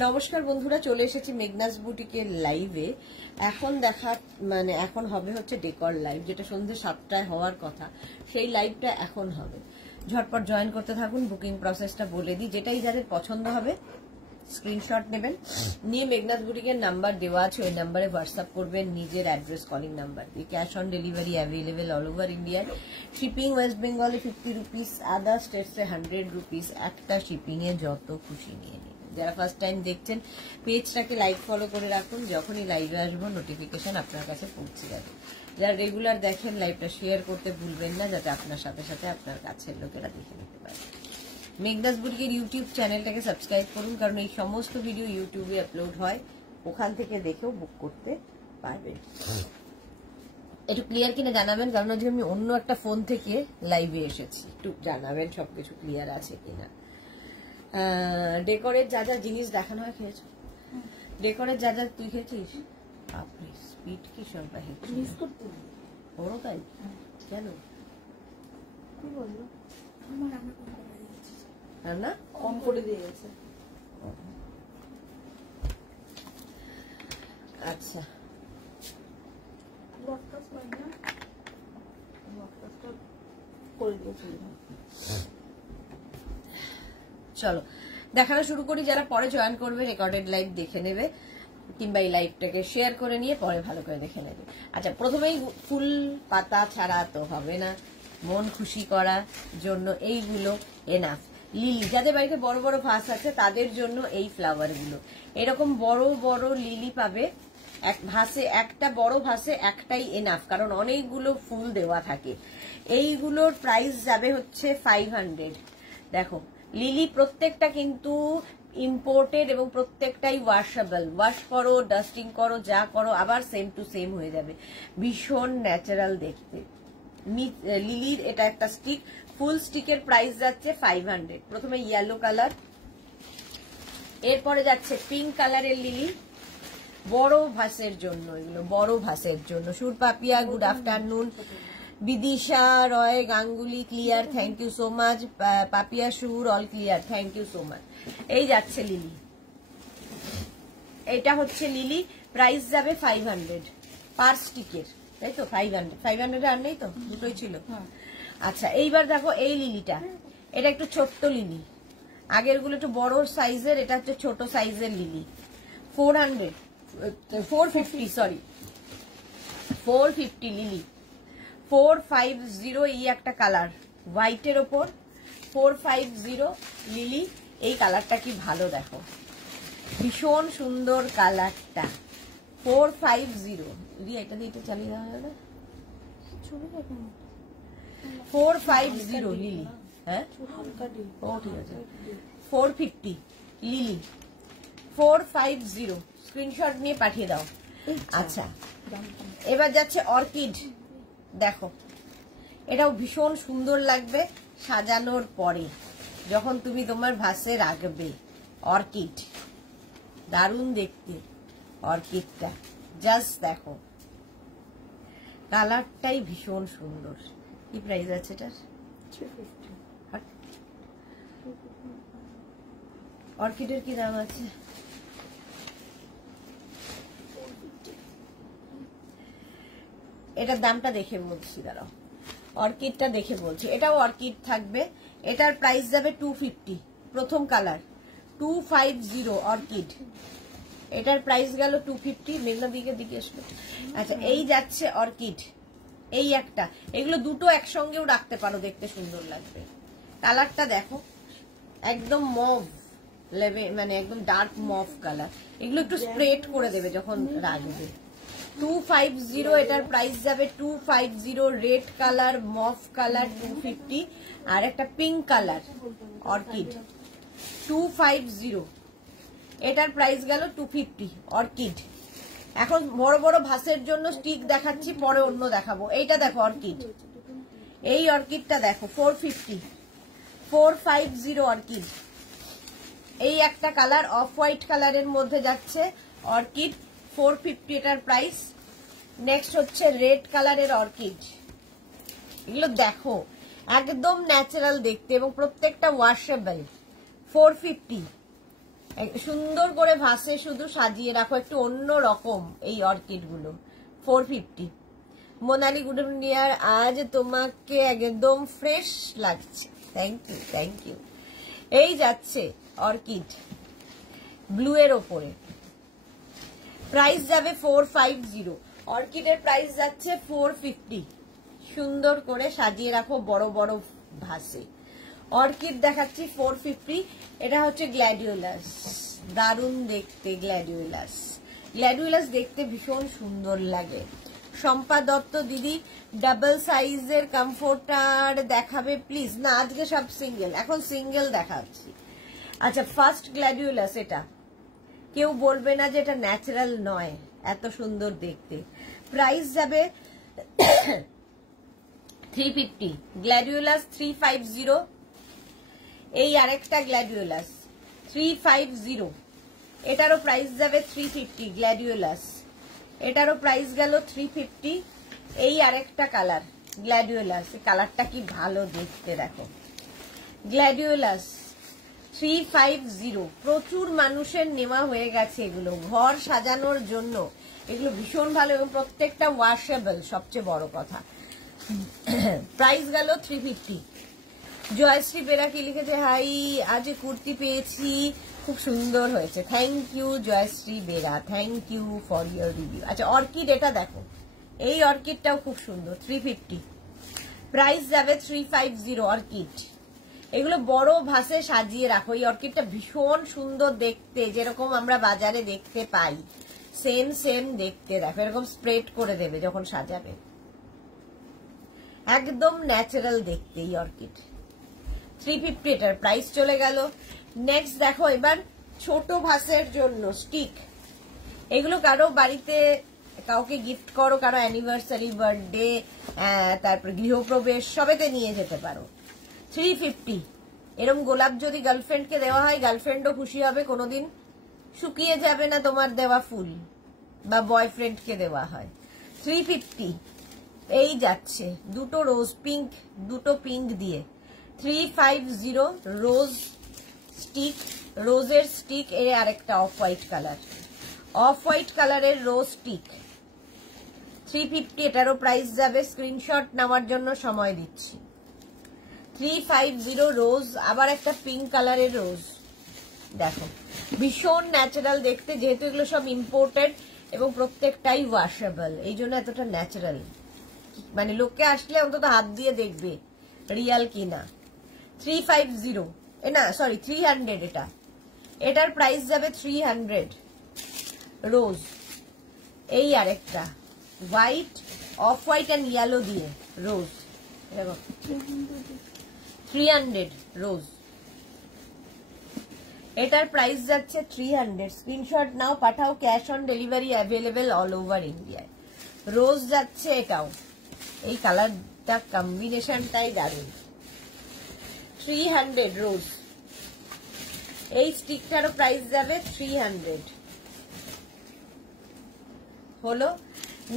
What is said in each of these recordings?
নমস্কার বন্ধুরা, চলে এসেছি মেঘনাস বুটিকের লাইভে। এখন এখন হবে হচ্ছে ডেকর লাইভ, যেটা সন্ধ্যে 7টায় হওয়ার কথা, সেই লাইভটা এখন হবে। ঝটপট জয়েন করতে থাকুন। বুকিং প্রসেসটা বলে দিই, যেটাই যাদের পছন্দ হবে স্ক্রিনশট নেবেন, নিয়ে মেঘনাস বুটিকের নাম্বার দেওয়া আছে, ওই নাম্বারে হোয়াটসঅ্যাপ করবেন নিজের অ্যাড্রেস, কলিং নাম্বার দিয়ে। Cash on delivery available all over ইন্ডিয়ায়। শিপিং ওয়েস্ট বেঙ্গলে 50 রুপিস, আদার স্টেটসে 100 রুপিস। একটা শিপিংয়ে যত খুশি নিয়ে নিন। যারা ফার্স্ট টাইম দেখছেন পেজটাকে লাইক ফলো করে রাখুন, যখনই লাইভে আসবো নোটিফিকেশন আপনার কাছে পৌঁছে যাবে। যারা রেগুলার দেখেন লাইভটা শেয়ার করতে ভুলবেন না, যাতে আপনার সাথে সাথে আপনার কাছের লোকেরা দেখে নিতে পারে। মেঘনাস বুটিকের ইউটিউব চ্যানেলটাকে সাবস্ক্রাইব করুন, কারণ এই সমস্ত ভিডিও ইউটিউবে আপলোড হয়, ওখান থেকে দেখেও বুক করতে পারবেন। একটু ক্লিয়ার কিনা জানাবেন, কারণ আজকে আমি অন্য একটা ফোন থেকে লাইভে এসেছি, একটু জানাবেন সবকিছু ক্লিয়ার আছে কিনা। ডেকোরের যা যা জিনিস দেখানো হয় খেয়েছো? ডেকোরের যা যা তুই খেয়েছিস? আপনি স্পিড কি সব বড় তাই কেন রান্না কম করে দিয়ে গেছে। আচ্ছা, চলো দেখানো শুরু করি। যারা পরে জয়েন করবে রেকর্ডেড লাইভ দেখে নেবে, কিংবা এই লাইভটাকে শেয়ার করে নিয়ে পরে ভালো করে দেখে নেবে। আচ্ছা, প্রথমেই ফুল পাতা ছাড়া তো হবে না, মন খুশি করার জন্য এইগুলো এনাফ। লিলি, যাদের বাড়িতে বড় বড় ভাস আছে তাদের জন্য এই ফ্লাওয়ার গুলো, এরকম বড় বড় লিলি পাবে। এক ভাসে, একটা বড় ভাসে একটাই এনাফ, কারণ অনেকগুলো ফুল দেওয়া থাকে। এইগুলোর প্রাইস যাবে হচ্ছে 500। দেখো লিলি প্রত্যেকটা কিন্তু ইম্পোর্টেড এবং প্রত্যেকটাই ওয়াশেবল। ওয়াশ করো, ডাস্টিং করো, যা করো আবার সেম টু সেম হয়ে যাবে। ভীষণ ন্যাচারাল দেখতে। লিলির এটা একটা স্টিক, ফুল স্টিকের প্রাইস যাচ্ছে 500। প্রথমে ইয়েলো কালার, এরপরে যাচ্ছে পিঙ্ক কালারের লিলি, বড় ভাসের জন্য। এগুলো বড় ভাসের জন্য। Sur Papiya, good afternoon. Bidisha Roy Ganguly, clear, thank you so much. Papiya Sur, all clear, thank you so much. এই যাচ্ছে লিলি, এটা হচ্ছে লিলি, প্রাইস যাবে 500 পার স্টিকের, তাই তো? 500 আর নেই তো, দুটোই ছিল। আচ্ছা, এইবার দেখো এই লিলিটা, এটা একটু ছোট্ট লিলি, আগের গুলো একটু বড় সাইজের, এটা হচ্ছে ছোট সাইজের লিলি। 450 sorry 450 lily. 450 এই একটা কালার, হোয়াইটের ওপর 450 লিলি। এই কালারটা কি ভালো, দেখো ভীষণ সুন্দর কালারটা। 450 এটা দিয়ে এটা চালিয়ে দেওয়া যাবে। 450 লিলি, হ্যাঁ ও ঠিক আছে। 450 লিলি, 450 স্ক্রিনশট নিয়ে পাঠিয়ে দাও। আচ্ছা, এবার যাচ্ছে অর্কিড। দেখো এটাও ভীষণ সুন্দর লাগবে সাজানোর পরে, যখন তুমি তোমার ভাসে রাখবে। অর্কিড দারুণ দেখতে, অর্কিডটা জাস্ট দেখো, কালারটাই ভীষণ সুন্দর। কি প্রাইস আছে এটার? 350। অর্কিডের কি দাম আছে? এটার দামটা দেখে বলছি, দাঁড়াও, অর্কিডটা দেখে বলছি। এটাও অর্কিড থাকবে, এটার প্রাইস যাবে 250। প্রথম কালার 250 অর্কিড, এটার প্রাইস গেল 250। মেঘনা দিকে দিকে আসলো। আচ্ছা, এই যাচ্ছে অর্কিড, এই একটা। এগুলো দুটো একসঙ্গেও রাখতে পারো, দেখতে সুন্দর লাগবে। কালারটা দেখো, একদম মভ লেভেল, মানে একদম ডার্ক মভ কালার। এগুলো একটু স্প্রেড করে দেবে যখন রাখবে। 250, এটার প্রাইস যাবে 250। রেড কালার, মভ কালার 250, আর একটা পিঙ্ক কালার অর্কিড 250। এটার প্রাইস গেল 250 অর্কিড। এখন বড় বড় ভাসের জন্য স্টিক দেখাচ্ছি, পরে অন্য দেখাবো। এইটা দেখো অর্কিড, এই অর্কিডটা দেখো 450 অর্কিড। এই একটা কালার অফ হোয়াইট কালারের মধ্যে যাচ্ছে অর্কিড, 450 এটার প্রাইস। নেক্সট হচ্ছে রেড কালারের অর্কিড। এগুলো দেখো একদম ন্যাচারাল দেখতে এবং প্রত্যেকটা ওয়াশেবল। 450 সুন্দর করে ভাসে, শুধু সাজিয়ে রাখো, একটু অন্য রকম এই অর্কিড গুলো। 450। মোনালি গুড ইভিনিং, আজ তোমাকে একদম ফ্রেশ লাগছে। Thank you, thank you. এই যাচ্ছে অর্কিড ব্লু এর ওপরে, প্রাইস যাবে 450। অর্কিডের প্রাইস যাচ্ছে 450। সুন্দর করে সাজিয়ে রাখো, বড় বড় ভাসে। অর্কিড দেখাচ্ছি 450। এটা হচ্ছে গ্ল্যাডিওলাস, দারুণ দেখতে গ্ল্যাডিওলাস। গ্ল্যাডিওলাস দেখতে ভীষণ সুন্দর লাগে। শম্পা দত্ত দিদি, ডাবল সাইজের কমফোর্টার দেখাবে প্লিজ। না, আজকে সব সিঙ্গেল, এখন সিঙ্গেল দেখাচ্ছি। আচ্ছা, ফার্স্ট গ্ল্যাডিওলাস, এটা কেউ বলবে না যে এটা ন্যাচারাল নয়, এত সুন্দর দেখতে। প্রাইস যাবে 350। গ্ল্যাডিওলাস 350। এই আরেকটা গ্ল্যাডিওলাস 350, এটারও প্রাইস যাবে 350। গ্ল্যাডিওলাস, এটারও প্রাইস গেল 350। এই আরেকটা কালার গ্ল্যাডিওলাস, কালারটা কি ভালো দেখতে, দেখো গ্ল্যাডিওলাস 350। প্রচুর মানুষের নেওয়া হয়ে গেছে এগুলো ঘর সাজানোর জন্য। এগুলো ভীষণ ভালো এবং প্রত্যেকটা ওয়াশেবল, সবচেয়ে বড় কথা। প্রাইস গেল 350। জয়শ্রী বেরা কি লিখেছে, হাই আজ কুর্তি পেয়েছি, খুব সুন্দর হয়েছে। Thank you Jayashree Bera, thank you for your review. আচ্ছা, অর্কিড এটা দেখো, এই অর্কিডটাও খুব সুন্দর, 350। প্রাইস যাবে 350 অর্কিড। এগুলো বড় ভাসে সাজিয়ে রাখো। এই অর্কিডটা ভীষণ সুন্দর দেখতে, যেরকম আমরা বাজারে দেখতে পাই সেম সেম দেখতে। দেখো এরকম স্প্রেড করে দেবে যখন সাজাবে, একদম ন্যাচারাল দেখতে এই অর্কিড। 350 এটার প্রাইস চলে গেল। নেক্সট দেখো এবার ছোট ভাসের জন্য স্টিক। এগুলো কারো বাড়িতে কাউকে গিফট করো, কারো অ্যানিভার্সারি, বার্থডে, তারপর গৃহপ্রবেশ, সবেতে নিয়ে যেতে পারো। 350। এরকম গোলাপ যদি গার্লফ্রেন্ডকে দেওয়া হয়, গার্লফ্রেন্ডও খুশি হবে, কোনোদিন শুকিয়ে যাবে না তোমার দেওয়া ফুল। বা বয়ফ্রেন্ডকে দেওয়া হয়। 350। এই যাচ্ছে দুটো রোজ পিঙ্ক, দুটো পিঙ্ক দিয়ে 350 রোজ স্টিক, রোজের স্টিক। এই আরেকটা off white colour, off white কালারের রোজ স্টিক 350। এটারও প্রাইস যাবে, স্ক্রিনশট নেওয়ার জন্য সময় দিচ্ছি। 350 রোজ। আবার একটা পিঙ্ক কালারের রোজ, দেখো ভীষণ ন্যাচারাল দেখতে, যেহেতু এগুলো সব ইম্পোর্টেড এবং প্রত্যেকটাই ওয়াশেবল, এই জন্য এতটা ন্যাচারাল। মানে লোককে আসলে অন্তত হাত দিয়ে দেখবে রিয়াল কিনা। 350 না সরি 300। এটা এটার প্রাইস যাবে 300 রোজ। এই আরেকটা white, off white and yellow দিয়ে রোজ, দেখো 300 রোজ। এটার প্রাইস যাচ্ছে 300। স্ক্রিনশট নাও, পাঠাও, cash on delivery available all over ইন্ডিয়ায়। রোজ যাচ্ছে এটাও, এই কালারটা কম্বিনেশনটাই দারুণ। 300 রোজ। এই স্টিকটারও প্রাইস যাবে 300 হলো।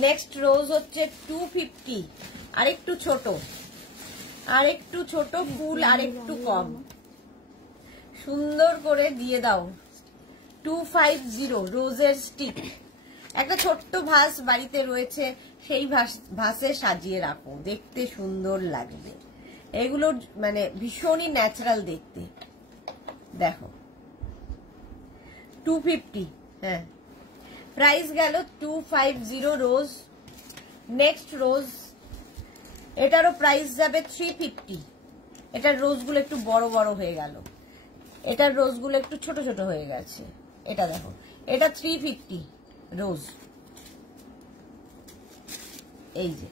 নেক্সট রোজ হচ্ছে 250, আরেকটু ছোট, আরেকটু ছোট ফুল, আরেকটু কম, সুন্দর করে দিয়ে দাও। 250 রোজের স্টিক। একটা ছোট্ট ভাস বাড়িতে রয়েছে, সেই ভাসে সাজিয়ে রাখো, দেখতে সুন্দর লাগবে। এগুলো মানে ভীষণই ন্যাচারাল দেখতে। দেখো 250, হ্যাঁ প্রাইস গেল 250 রোজ। নেক্সট রোজ, এটারও প্রাইস যাবে 350। এটার রোজগুলো একটু বড় বড় হয়ে গেল, এটার রোজগুলো একটু ছোট ছোট হয়ে গেছে। এটা দেখো, এটা 350 রোজ। এই যে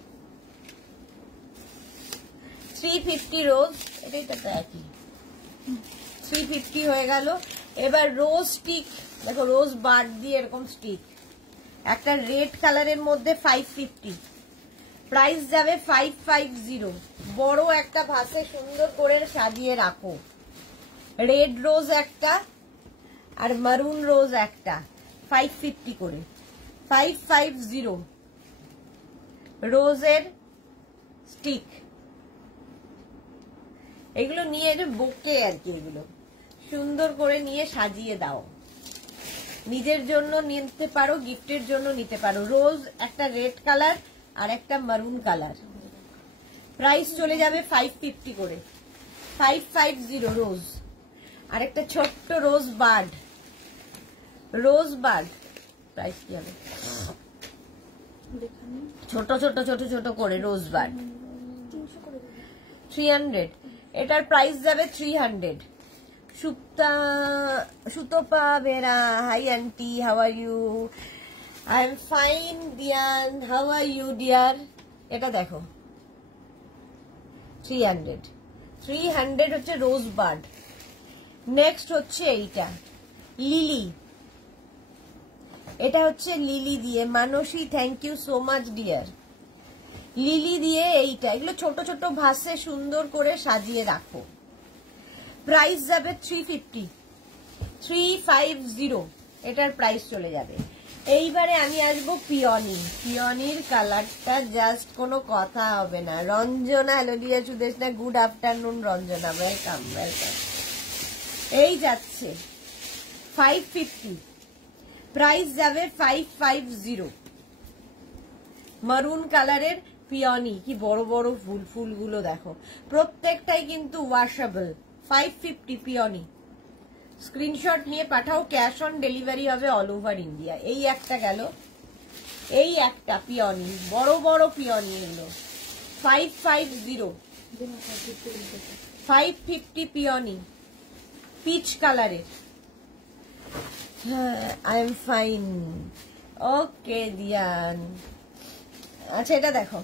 350 রোজ, এটাই তো একই, 350 হয়ে গেল। এবার রোজ স্টিক দেখো, রোজ বাড দিয়ে এরকম স্টিক, একটা রেড কালারের মধ্যে 550। প্রাইস যাবে 550। বড় একটা ভাসে সুন্দর করে সাজিয়ে রাখো। রেড রোজ একটা আর মারুন রোজ একটা, 550 করে। 550 রোজের স্টিক। এগুলো নিয়ে যে বোকে আর কি, এগুলো সুন্দর করে নিয়ে সাজিয়ে দাও, নিজের জন্য নিতে পারো, গিফটের জন্য নিতে পারো। রোজ একটা রেড কালার আর একটা মারুন কালার, প্রাইস চলে যাবে 550 করে, 550 রোজ। আর একটা ছোট্ট রোজ বার্ড, রোজ বার্ড প্রাইস কি হবে? ছোট ছোট ছোট ছোট করে রোজ বার্ড 300, এটার প্রাইস যাবে 300। Sutapa Bera, hi aunty, how are you? I am fine দিয়ান, হাউ আর ইউ ডিয়ার? এটা দেখো 300 হচ্ছে রোজ বার্ড। নেক্সট হচ্ছে এইটা লিলি, এটা হচ্ছে লিলি দিয়ে। Manasi thank you so much dear. Lily দিয়ে এইটা, এগুলো ছোট ছোট ভাসে সুন্দর করে সাজিয়ে রাখো। প্রাইস যাবে 350, এটার প্রাইস চলে যাবে। এইবারে আমি আসবো পিওনি। পিওনির কালারটা জাস্ট কোনো কথা হবে না। Ranjana, hello dear Sudeshna, good afternoon Ranjana, welcome welcome. এই যাচ্ছে 550, প্রাইস যাবে 550। মারুন কালারের পিওনি, কি বড় বড় ফুলগুলো দেখো, প্রত্যেকটাই কিন্তু ওয়াশেবল। 550 পিওনি। স্ক্রিনশট নিয়ে পাঠাও, ক্যাশ অন ডেলিভারি হবে অল ওভার ইন্ডিয়া। এই একটা গেল, এই একটা পিওনি, বড় বড় পিওনি এগুলো 550 পিওনি, পিচ কালারের। আই এম ফাইন, ওকে দিয়ান। আচ্ছা এটা দেখো,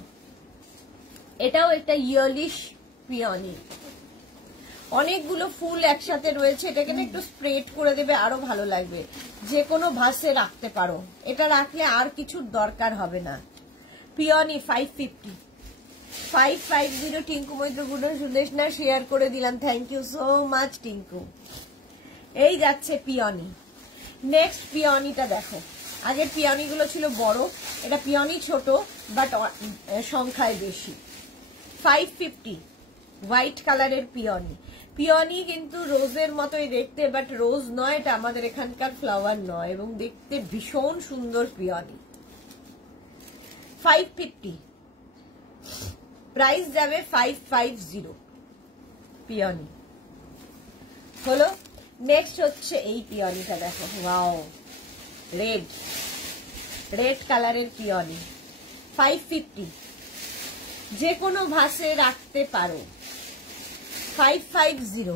এটাও একটা ইয়েলিশ পিওনি, অনেকগুলো ফুল একসাথে রয়েছে। এটাকে না একটু স্প্রেড করে দেবে, আরো ভালো লাগবে। যে কোনো ভাসে রাখতে পারো, এটা রাখলে আর কিছুর দরকার হবে না। পিওনি 550 টিঙ্কু মৈত্র গুডন সুদেশ না শেয়ার করে দিলাম, thank you so much Tinku. এই যাচ্ছে পিওনি। নেক্সট পিওনিটা দেখো, আগের পিওনি গুলো ছিল বড়, এটা পিওনি ছোট বাট সংখ্যায় বেশি। 550 হোয়াইট কালারের পিওনি। পিওনি কিন্তু রোজের মতোই দেখতে, বাট রোজ নয়, এটা আমাদের এখানকার ফ্লাওয়ার নয়, এবং দেখতে ভীষণ সুন্দর পিওনি। 550, প্রাইস যাবে 550 পিওনি। হলো। নেক্সট হচ্ছে এই পিওনিটা দেখো, ওয়াও, রেড কালারের পিওনি 550, যে কোনো ভাসে রাখতে পারো। 550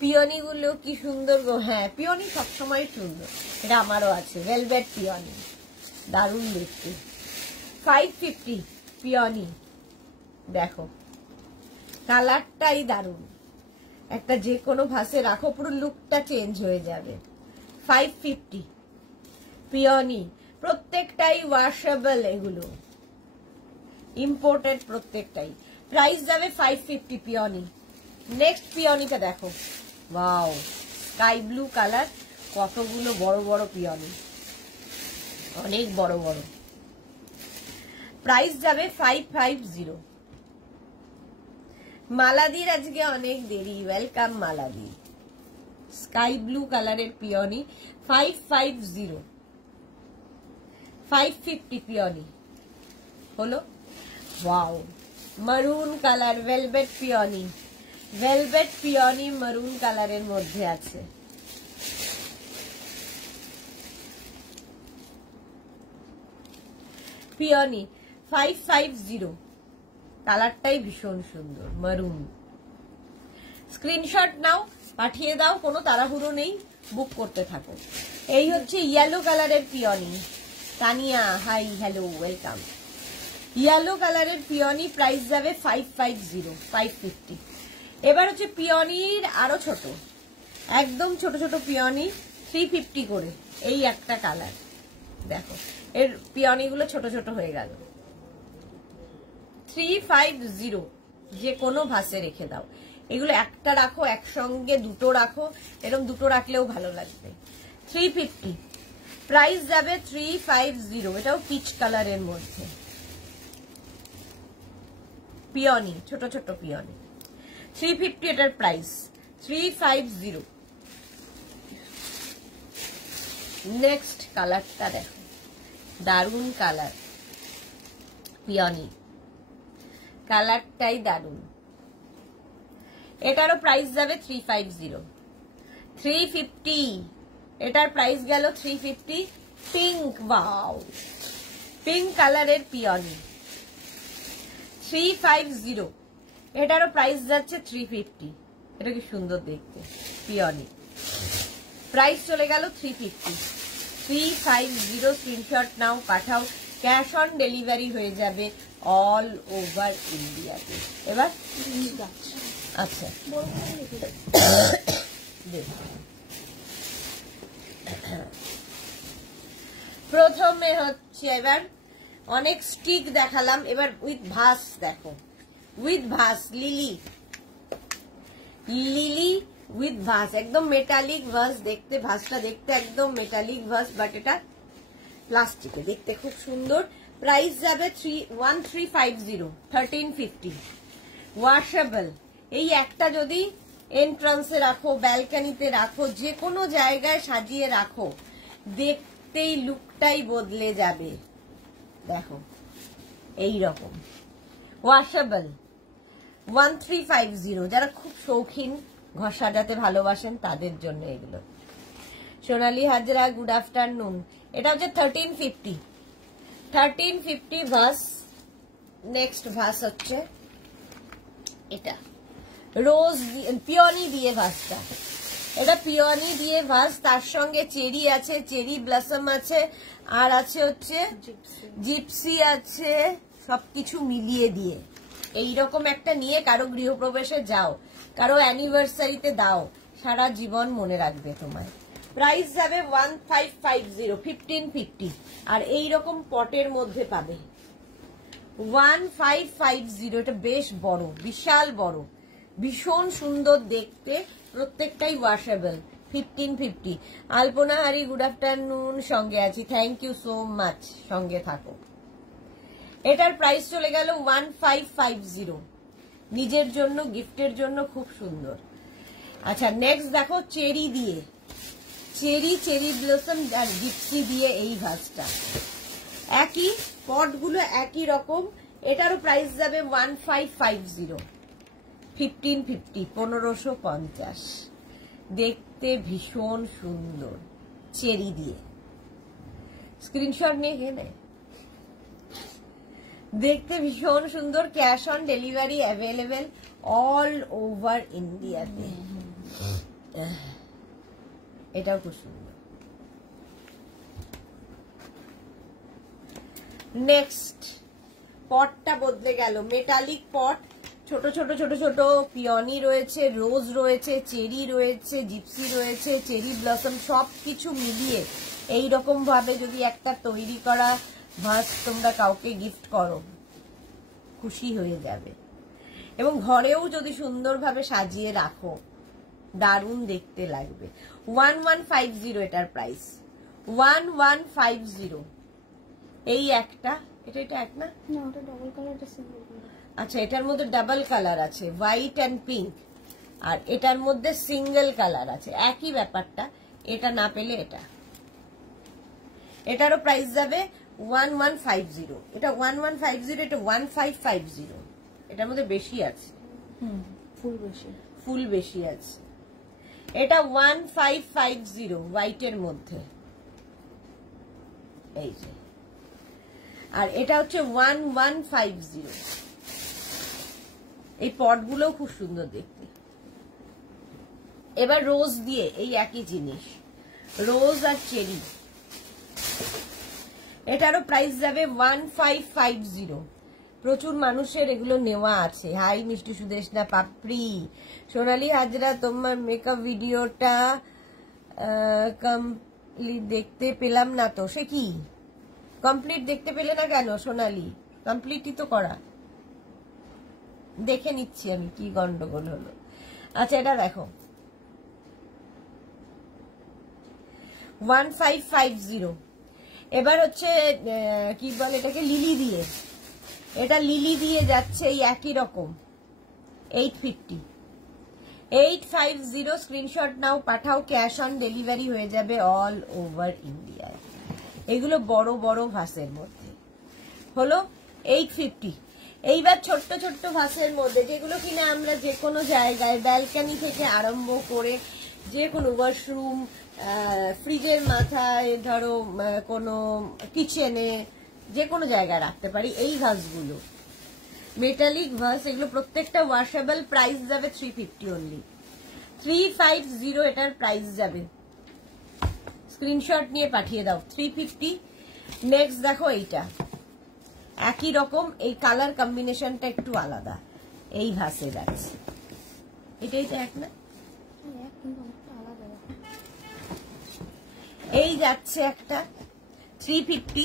পিওনি গুলো কি সুন্দর গো। হ্যাঁ, পিওনি সবসময় সুন্দর, এটা আমারও আছে, ভেলভেট পিওনি, দারুণ দেখতে। 550 পিওনি দেখো, কালারটাই দারুণ, একটা যে কোনো ভাসে রাখো, পুরো লুকটা চেঞ্জ হয়ে যাবে। 550 পিওনি, প্রত্যেকটাই ওয়াশেবল, এগুলো ইম্পোর্টেড প্রত্যেকটাই। প্রাইস যাবে 550 পিওনি। নেক্সট পিওনিটা দেখো, ওয়াও, স্কাই ব্লু কালার, কতগুলো বড় বড় পিওনি, অনেক বড় বড়। প্রাইস যাবে 550। মালাদির আজকে অনেক দেরি, ওয়েলকাম মালাদি। স্কাই ব্লু কালারের পিওনি 550, 550 পিওনি হলো। ওয়াও, মারুন colour, velvet peony, velvet peony মারুন কালারের মধ্যে আছে। পিওনি 550, কালারটাই ভীষণ সুন্দর, মারুন। স্ক্রিনশট নাও, পাঠিয়ে দাও, কোনো তাড়াহুড়ো নেই, বুক করতে থাকো। এই হচ্ছে ইয়েলো কালারের peony. Tania, hi, hello, welcome. Yellow কালারের পিওনি, প্রাইস যাবে 550। এবার হচ্ছে পিওনির আরো ছোট, একদম ছোট ছোট পিওনি 350 করে। এই একটা কালার দেখো, এর পিওনি গুলো ছোট ছোট হয়ে গেল। 350, যে কোনো ভাসে রেখে দাও। এগুলো একটা রাখো, একসঙ্গে দুটো রাখো, এরকম দুটো রাখলেও ভালো লাগবে। 350, প্রাইস যাবে 350। এটাও পিচ কালারের মধ্যে পিওনি, ছোট ছোট পিওনি। 350 এটার প্রাইস, 350। নেক্সট কালারটা দেখো, দারুন কালার, পিওনি কালারটাই দারুন। এটারও প্রাইস যাবে 350, 350। এটার প্রাইস গেল 350। পিঙ্ক, ওয়াও, পিঙ্ক কালারের পিওনি 350। এটারও প্রাইস যাচ্ছে 350। এটা কি সুন্দর দেখতে, পিওনি। প্রাইস চলে গেল 350, 350। স্ক্রিনশট নাও, পাঠাও। ক্যাশ অন ডেলিভারি হয়ে যাবে অল ওভার ইন্ডিয়াতে। এবার আচ্ছা, প্রথমে হচ্ছে এবার অনেক স্টিক দেখালাম, এবার উইথ ভাস দেখো, with vase, lily, lily with vase, একদম মেটালিক ভাস দেখতে, ভাসটা দেখতে একদম মেটালিক ভাস, বাট এটা প্লাস্টিকে, দেখতে খুব সুন্দর। প্রাইস যাবে 1350, 1350। ওয়াশেবল। এই একটা যদি এন্ট্রান্সে রাখো, ব্যালকনিতে রাখো, যে কোনো জায়গায় সাজিয়ে রাখো, দেখতেই লুকটাই বদলে যাবে। দেখো এই রকম ওয়াশেবল, 1350। যারা খুব শৌখিন, ঘর সাজাতে ভালোবাসেন, তাদের জন্য এগুলো। সোনালী হাজরা, গুড আফটারনুন। এটা হচ্ছে 1350, 1350 ভাস। নেক্সট ভাস হচ্ছে এটা, রোজ পিওনি দিয়ে ভাসটা। এটা পিওনি দিয়ে ভাস, তার সঙ্গে চেরি আছে, চেরি ব্লসম আছে, আর আছে হচ্ছে জিপসি আছে, সবকিছু মিলিয়ে দিয়ে এইরকম একটা নিয়ে কারো গৃহপ্রবেশে যাও, কারো অ্যানিভার্সারিতে দাও, সারা জীবন মনে রাখবে তোমায়। প্রাইস যাবে 1550, 1550। আর এইরকম পটের মধ্যে পাবে 1550। এটা বেশ বড়, বিশাল বড়, ভীষণ সুন্দর দেখতে, প্রত্যেকটাই ওয়াশেবল। 1550। আলপনা হারি, গুড আফটারনুন, সঙ্গে আছি, থ্যাংক ইউ সো মাচ, সঙ্গে থাকো। এটার প্রাইস চলে গেল 1550, নিজের জন্য, গিফটের জন্য খুব সুন্দর। আচ্ছা, নেক্সট দেখো চেরি দিয়ে, চেরি, চেরি ব্লসম আর জিপসি দিয়ে এই ভাসটা, একই পটগুলো একই রকম। এটারও প্রাইস যাবে 1550, 1550, 1550। দেখতে ভীষণ সুন্দর, চেরি দিয়ে। স্ক্রিনশট নিয়ে গেলে দেখতে ভীষণ সুন্দর। Cash on delivery available all over ইন্ডিয়াতে। এটাও খুব সুন্দর। নেক্সট পটটা বদলে গেল, মেটালিক পট, ছোট ছোট ছোট ছোট পিওনি রয়েছে, রোজ রয়েছে, চেরি রয়েছে, জিপসি রয়েছে, চেরি ব্লসম, সবকিছু মিলিয়ে এইরকম ভাবে যদি একটা তৈরি করা ভাস তোমরা কাউকে গিফট করো, খুশি হয়ে যাবে। এবং ঘরেও যদি সুন্দরভাবে সাজিয়ে রাখো, দারুণ দেখতে লাগবে। 1150 এটার প্রাইস, 1150। এই একটা, এটা এক না, ওটা ডাবল কালার, এটা সিঙ্গেল কালার। আচ্ছা, এটার মধ্যে ডাবল কালার আছে, হোয়াইট অ্যান্ড পিঙ্ক, আর এটার মধ্যে সিঙ্গেল কালার আছে, একই ব্যাপারটা। এটা না পেলে এটা, এটারও প্রাইস যাবে 1150। এটা 1150, এটা 1550। এটার মধ্যে বেশি আছে, ফুল বেশি, ফুল বেশি আছে। এটা 1550 হোয়াইটের মধ্যে, এই যে। আর এটা হচ্ছে 1150। এই পটগুলোও খুব সুন্দর দেখতে। এবার রোজ দিয়ে এই একই জিনিস, রোজ আর চেরি। এটারও প্রাইস যাবে 1550। প্রচুর মানুষের এগুলো নেওয়া আছে। হাই মিষ্টি সুদেশনা পাপড়ি, সোনালী হাজরা, তোমার মেকআপ ভিডিওটা কমপ্লিট দেখতে পেলাম না তো। সে কি কমপ্লিট দেখতে পেলে না কেন সোনালী? কমপ্লিটই তো করা, দেখে নিচ্ছি আমি কি গন্ডগোল হলো। আচ্ছা, এটা দেখো 1550। এবার হচ্ছে কি বলে এটাকে, লিলি দিয়ে। এটা লিলি দিয়ে যাচ্ছে এই একই রকম 850। 850 স্ক্রিনশট নাও, পাঠাও, ক্যাশ অন ডেলিভারি হয়ে যাবে অল ওভার ইন্ডিয়ায়। এগুলো বড় বড় ভাসের মধ্যে হলো 850। এইবার ছোট্ট ছোট্ট ভাসের মধ্যে যেগুলো কিনা আমরা যে কোনো জায়গায় ব্যালকনি থেকে আরম্ভ করে যে কোনো ওয়াশরুম, ফ্রিজের মাথায়, ধরো কোনো কিচেনে, যে কোনো জায়গায় রাখতে পারি এই ভাসগুলো। মেটালিক ভাস, এগুলো প্রত্যেকটা ওয়াশেবল। প্রাইস যাবে 350 অনলি, 350 এটার প্রাইস যাবে। স্ক্রিনশট নিয়ে পাঠিয়ে দাও, 350। নেক্সট দেখো এইটা একই রকম, এই কালার কম্বিনেশনটা একটু আলাদা। এই ভাসে যাচ্ছে, এটাই তো এক না, এই যাচ্ছে একটা 350,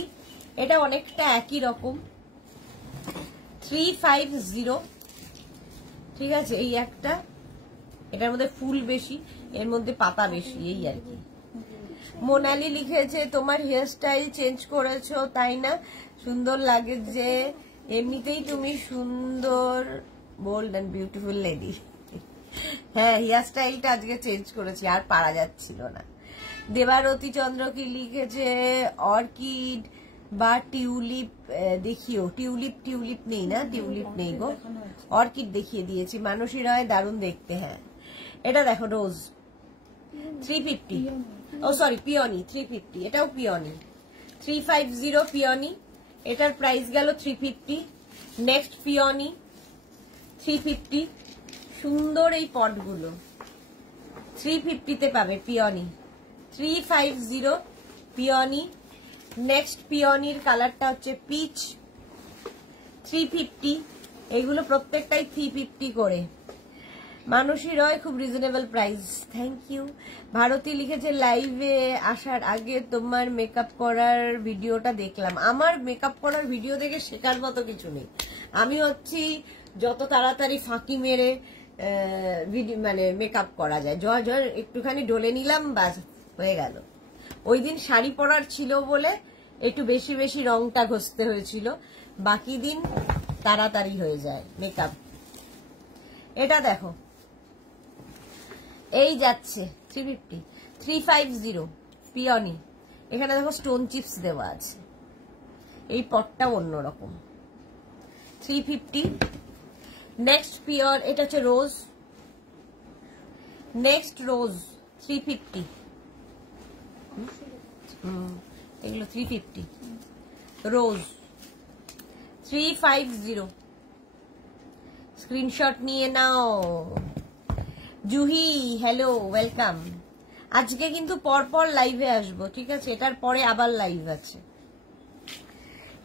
এটা অনেকটা একই রকম 350। ঠিক আছে, এই একটা, এটার মধ্যে ফুল বেশি, এর মধ্যে পাতা বেশি, এই আর কি। মোনালি লিখেছে তোমার হেয়ার স্টাইল চেঞ্জ করেছো তাই না, সুন্দর লাগে যে, এমনিতেই তুমি সুন্দর, বোল্ড এন্ড বিউটিফুল লেডি। হ্যাঁ, হেয়ার স্টাইলটা আজকে চেঞ্জ করেছি, আর পারা যাচ্ছিল না। দেবারতী চন্দ্র কি লিখেছে, অর্কিড বা টিউলিপ দেখিও। টিউলিপ নেই না, টিউলিপ নেই গো, অর্কিড দেখিয়ে দিয়েছি। মানসী রায় দারুণ দেখতে। হ্যাঁ, এটা দেখো রোজ 350, ও সরি পিওনি 350, এটাও পিওনি 350 পিওনি, এটার প্রাইস গেল 350। নেক্সট পিওনি 350, সুন্দর এই পটগুলো 350 পাবে পিওনি, 350 পিওনি। নেক্সট পিওনির কালারটা হচ্ছে পিচ, 350। এগুলো প্রত্যেকটাই 350 করে। মানসী রয় খুব reasonable price, thank you. Bharati লিখেছে লাইভে আসার আগে তোমার মেকআপ করার ভিডিওটা দেখলাম। আমার মেকআপ করার ভিডিও দেখে শেখার মতো কিছু নেই, আমি হচ্ছি যত তাড়াতাড়ি ফাঁকি মেরে মানে মেকআপ করা যায়। জয় একটুখানি ডলে নিলাম, বাস হয়ে গেল। ওই দিন শাড়ি পরার ছিল বলে একটু বেশি বেশি রংটা ঘষতে হয়েছিল, বাকি দিন তাড়াতাড়ি হয়ে যায় মেকআপ। এটা দেখো, এই যাচ্ছে 350, 350 পিওনি। এখানে দেখো স্টোন চিপস দেওয়া আছে, এই পটটা অন্যরকম 350। নেক্সট পিওর, এটা হচ্ছে রোজ, নেক্সট রোজ 350। এগুলো 350, রোজ 350। স্ক্রিনশট নিয়ে নাও। Juhi hello, welcome. আজকে কিন্তু পরপর লাইভে আসবো, ঠিক আছে, এটার পরে আবার লাইভ আছে।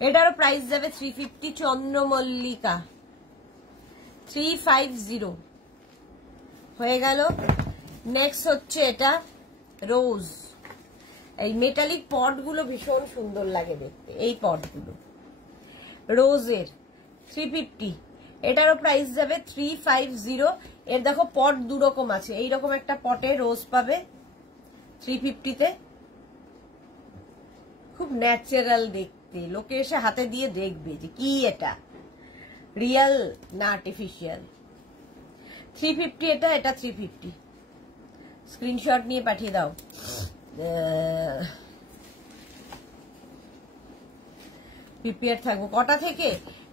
এটারও প্রাইস যাবে 350। চন্দ্রমল্লিকা 350 হয়ে গেল। নেক্সট হচ্ছে এটা রোজ। এই মেটালিক পটগুলো ভীষণ সুন্দর লাগে দেখতে, এই পটগুলো রোজের 350। এটারও প্রাইস যাবে 350। এর দেখো পট দুরকম আছে, এইরকম একটা পটে রোজ পাবে 350-তে, খুব ন্যাচারাল দেখতে। লোকে এসে হাতে দিয়ে দেখবে যে কি এটা রিয়েল না আর্টিফিশিয়াল। 350 এটা, এটা 350। স্ক্রিনশট নিয়ে পাঠিয়ে দাও। প্রিপেয়ার থাকবো কটা থেকে,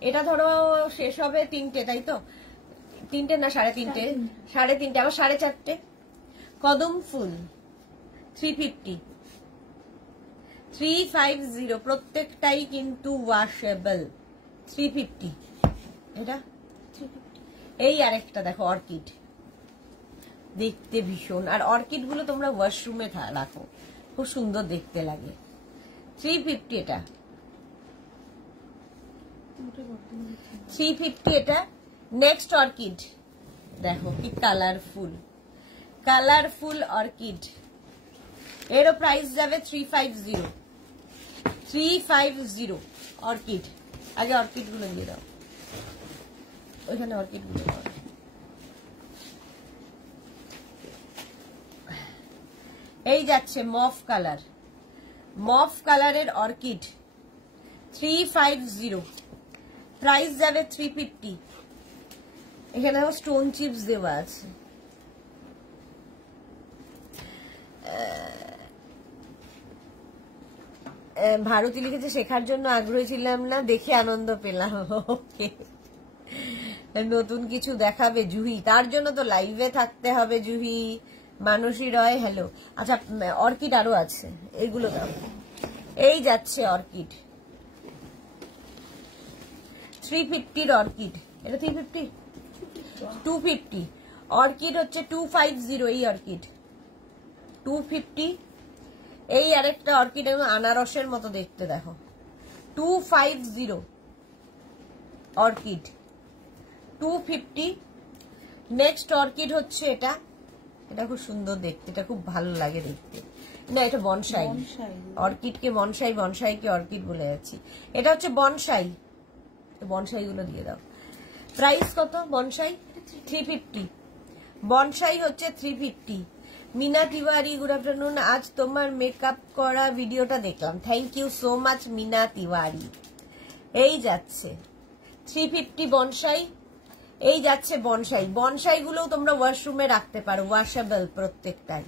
এটা ধরো শেষ হবে 3টে, তাই তো? 3টে না 3:30, 3:30, আবার 4:30। কদম ফুল 350, 350 প্রত্যেকটাই কিন্তু ওয়াশেবল 350। এটা এই আরেকটা দেখো অর্কিড, দেখতে ভীষণ, আর অর্কিড গুলো তোমরা ওয়াশরুমে রাখো, খুব সুন্দর দেখতে লাগে 350। এটা 350 এটা। নেক্সট অর্কিড দেখো কি কালারফুল, কালারফুল অর্কিড, এরও প্রাইস যাবে 350, 350 অর্কিড। আগে অর্কিড গুলো দিয়ে দাও, ওইখানে অর্কিড গুলো দাও। এই যাচ্ছে মফ কালার, মফ কালারের অর্কিড 350, প্রাইস যাবে 350। এখানে স্টোন চিপস দেওয়া আছে, ভারতী লিখেছে শেখার জন্য আগ্রহী ছিলাম না, দেখে আনন্দ পেলাম। ওকে, নতুন কিছু দেখাবে জুহি, তার জন্য তো লাইভে থাকতে হবে জুহি। মানসী রয় হ্যালো। আচ্ছা, অর্কিড আরো আছে, এগুলো দাও। এই যাচ্ছে অর্কিড 350 অর্কিড, এটা 350 250 অর্কিড হচ্ছে 250। এই অর্কিড 250। এই আরেকটা অর্কিড আনারসের মতো দেখতে, দেখো 250 অর্কিড 250। নেক্সট অর্কিড হচ্ছে এটা, এটা খুব সুন্দর দেখতে, এটা খুব ভালো লাগে দেখতে। না, এটা বনসাই। অর্কিডকে বনসাই, বনসাইকে অর্কিড বলে যাচ্ছি। এটা হচ্ছে বনসাই, বনসাই গুলো দিয়ে দাও। প্রাইস কত বনসাই? 350। বনসাই হচ্ছে 350। Mina Tiwari, good afternoon. আজ তোমার মেকআপ করা ভিডিওটা দেখলাম, thank you so much Mina Tiwari. এই যাচ্ছে 350 বনসাই। এই যাচ্ছে বনসাই। বনসাই গুলো তোমরা ওয়াশরুমে রাখতে পারো, ওয়াশেবল প্রত্যেকটাই।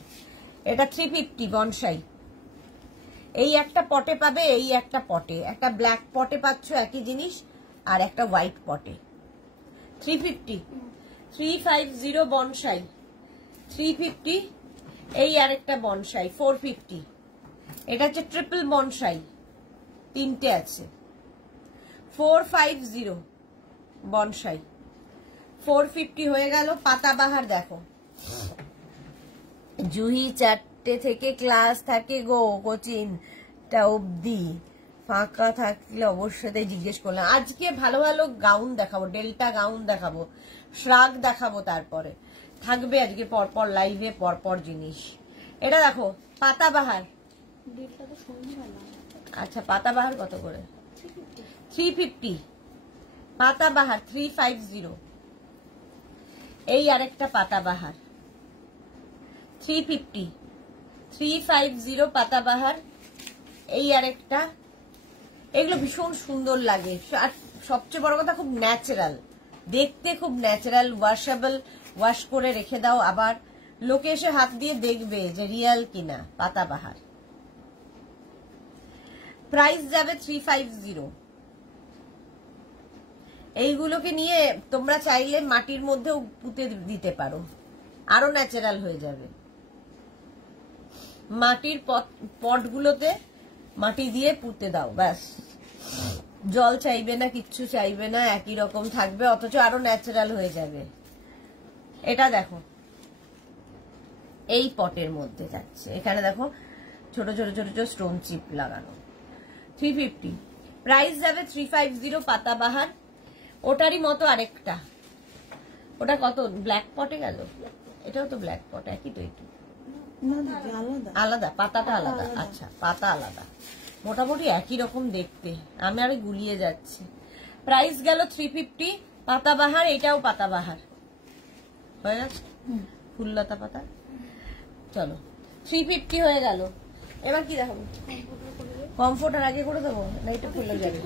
এটা 350 বনসাই। এই একটা পটে পাবে, এই একটা পটে, একটা ব্ল্যাক পটে পাচ্ছ একই জিনিস, আর একটা হোয়াইট পটে। 350 350 বনসাই 350। এই আরেকটা বনসাই 450। এটা হচ্ছে ট্রিপল বনসাই, তিনটে আছে। 450 বনসাই 450 হয়ে গেল। পাতাবাহার দেখো, জুহি 4টে থেকে ক্লাস থাকে গো, কোচিংটা অবধি ফাঁকা থাকলে অবশ্যই জিজ্ঞেস করলাম। আজকে ভালো ভালো গাউন দেখাবো, ডেল্টা গাউন দেখাবো, শ্রাগ দেখাবো, তারপরে থাকবে আজকে পরপর লাইভে পরপর জিনিস। এটা দেখো পাতাবাহার। আচ্ছা, পাতাবাহার কত করে? 350 পাতাবাহার 350। এই আরেকটা পাতাবাহার 350 350 পাতাবাহার। এই আরেকটা, এগুলো ভীষণ সুন্দর লাগে, আর সবচেয়ে বড় কথা খুব ন্যাচারাল দেখতে, খুব ন্যাচারাল, ওয়াশেবল। ওয়াশ করে রেখে দাও, আবার লোকে এসে হাত দিয়ে দেখবে যে রিয়াল কিনা। পাতাবাহার প্রাইস যাবে 350। এইগুলোকে নিয়ে তোমরা চাইলে মাটির মধ্যেও পুঁতে দিতে পারো, আরো ন্যাচারাল হয়ে যাবে। মাটির পটগুলোতে মাটি দিয়ে পুঁতে দাও, ব্যাস। জল চাইবে না, কিচ্ছু চাইবে না, একই রকম থাকবে, অথচ আরো ন্যাচারাল হয়ে যাবে। এটা দেখো এই পটের মধ্যে যাচ্ছে, এখানে দেখো ছোট ছোট ছোট ছোট স্টোন চিপ লাগানো। 350 প্রাইস যাবে 350 পাতাবাহার। ওটারই মতো আরেকটা, ওটা কত? ব্ল্যাক পটে গেল, এটাও তো ব্ল্যাক পট, একই তো। একটু আলাদা, পাতাটা আলাদা। আচ্ছা, পাতা আলাদা, মোটামুটি একই রকম দেখতে। আমি আরো গুলিয়ে যাচ্ছি। প্রাইস গেল 350 পাতাবাহার। এটাও পাতাবাহার হয়ে গেছে, ফুললতা পাতা। চলো 350 হয়ে গেল। এবার কি দেখাবো? কমফোর্টার আগে করে দেবো না, এটা খুলে যাবে,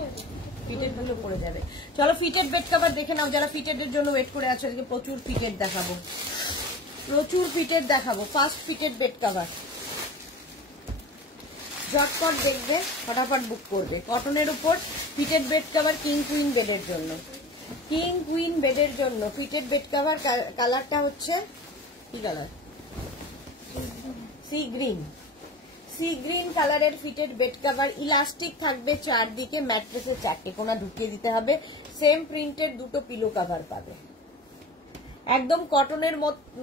ফিটেড গুলো পড়ে যাবে। চলো ফিটেড বেড কভার দেখে নাও, যারা ফিটেড এর জন্য ওয়েট করে আছো। আজকে প্রচুর ফিটেড দেখাবো, প্রচুর ফিটেড দেখাবো। ফার্স্ট ফিটেড বেড কভার ঝটপট দেখবে, ফটাফট বুক করবে। কটনের উপর fitted bed cover, king queen বেডের জন্য। কিং কুইন বেডের জন্য ফিটেড বেড কভার। কালারটা হচ্ছে কি colour? Sea green. Sea green কালারের ফিটেড বেড কভার। ইলাস্টিক থাকবে চারদিকে, ম্যাট্রেসের 4টে কোণা ঢুকিয়ে দিতে হবে। সেম প্রিন্টের 2টো পিলো কভার পাবে, একদম কটনের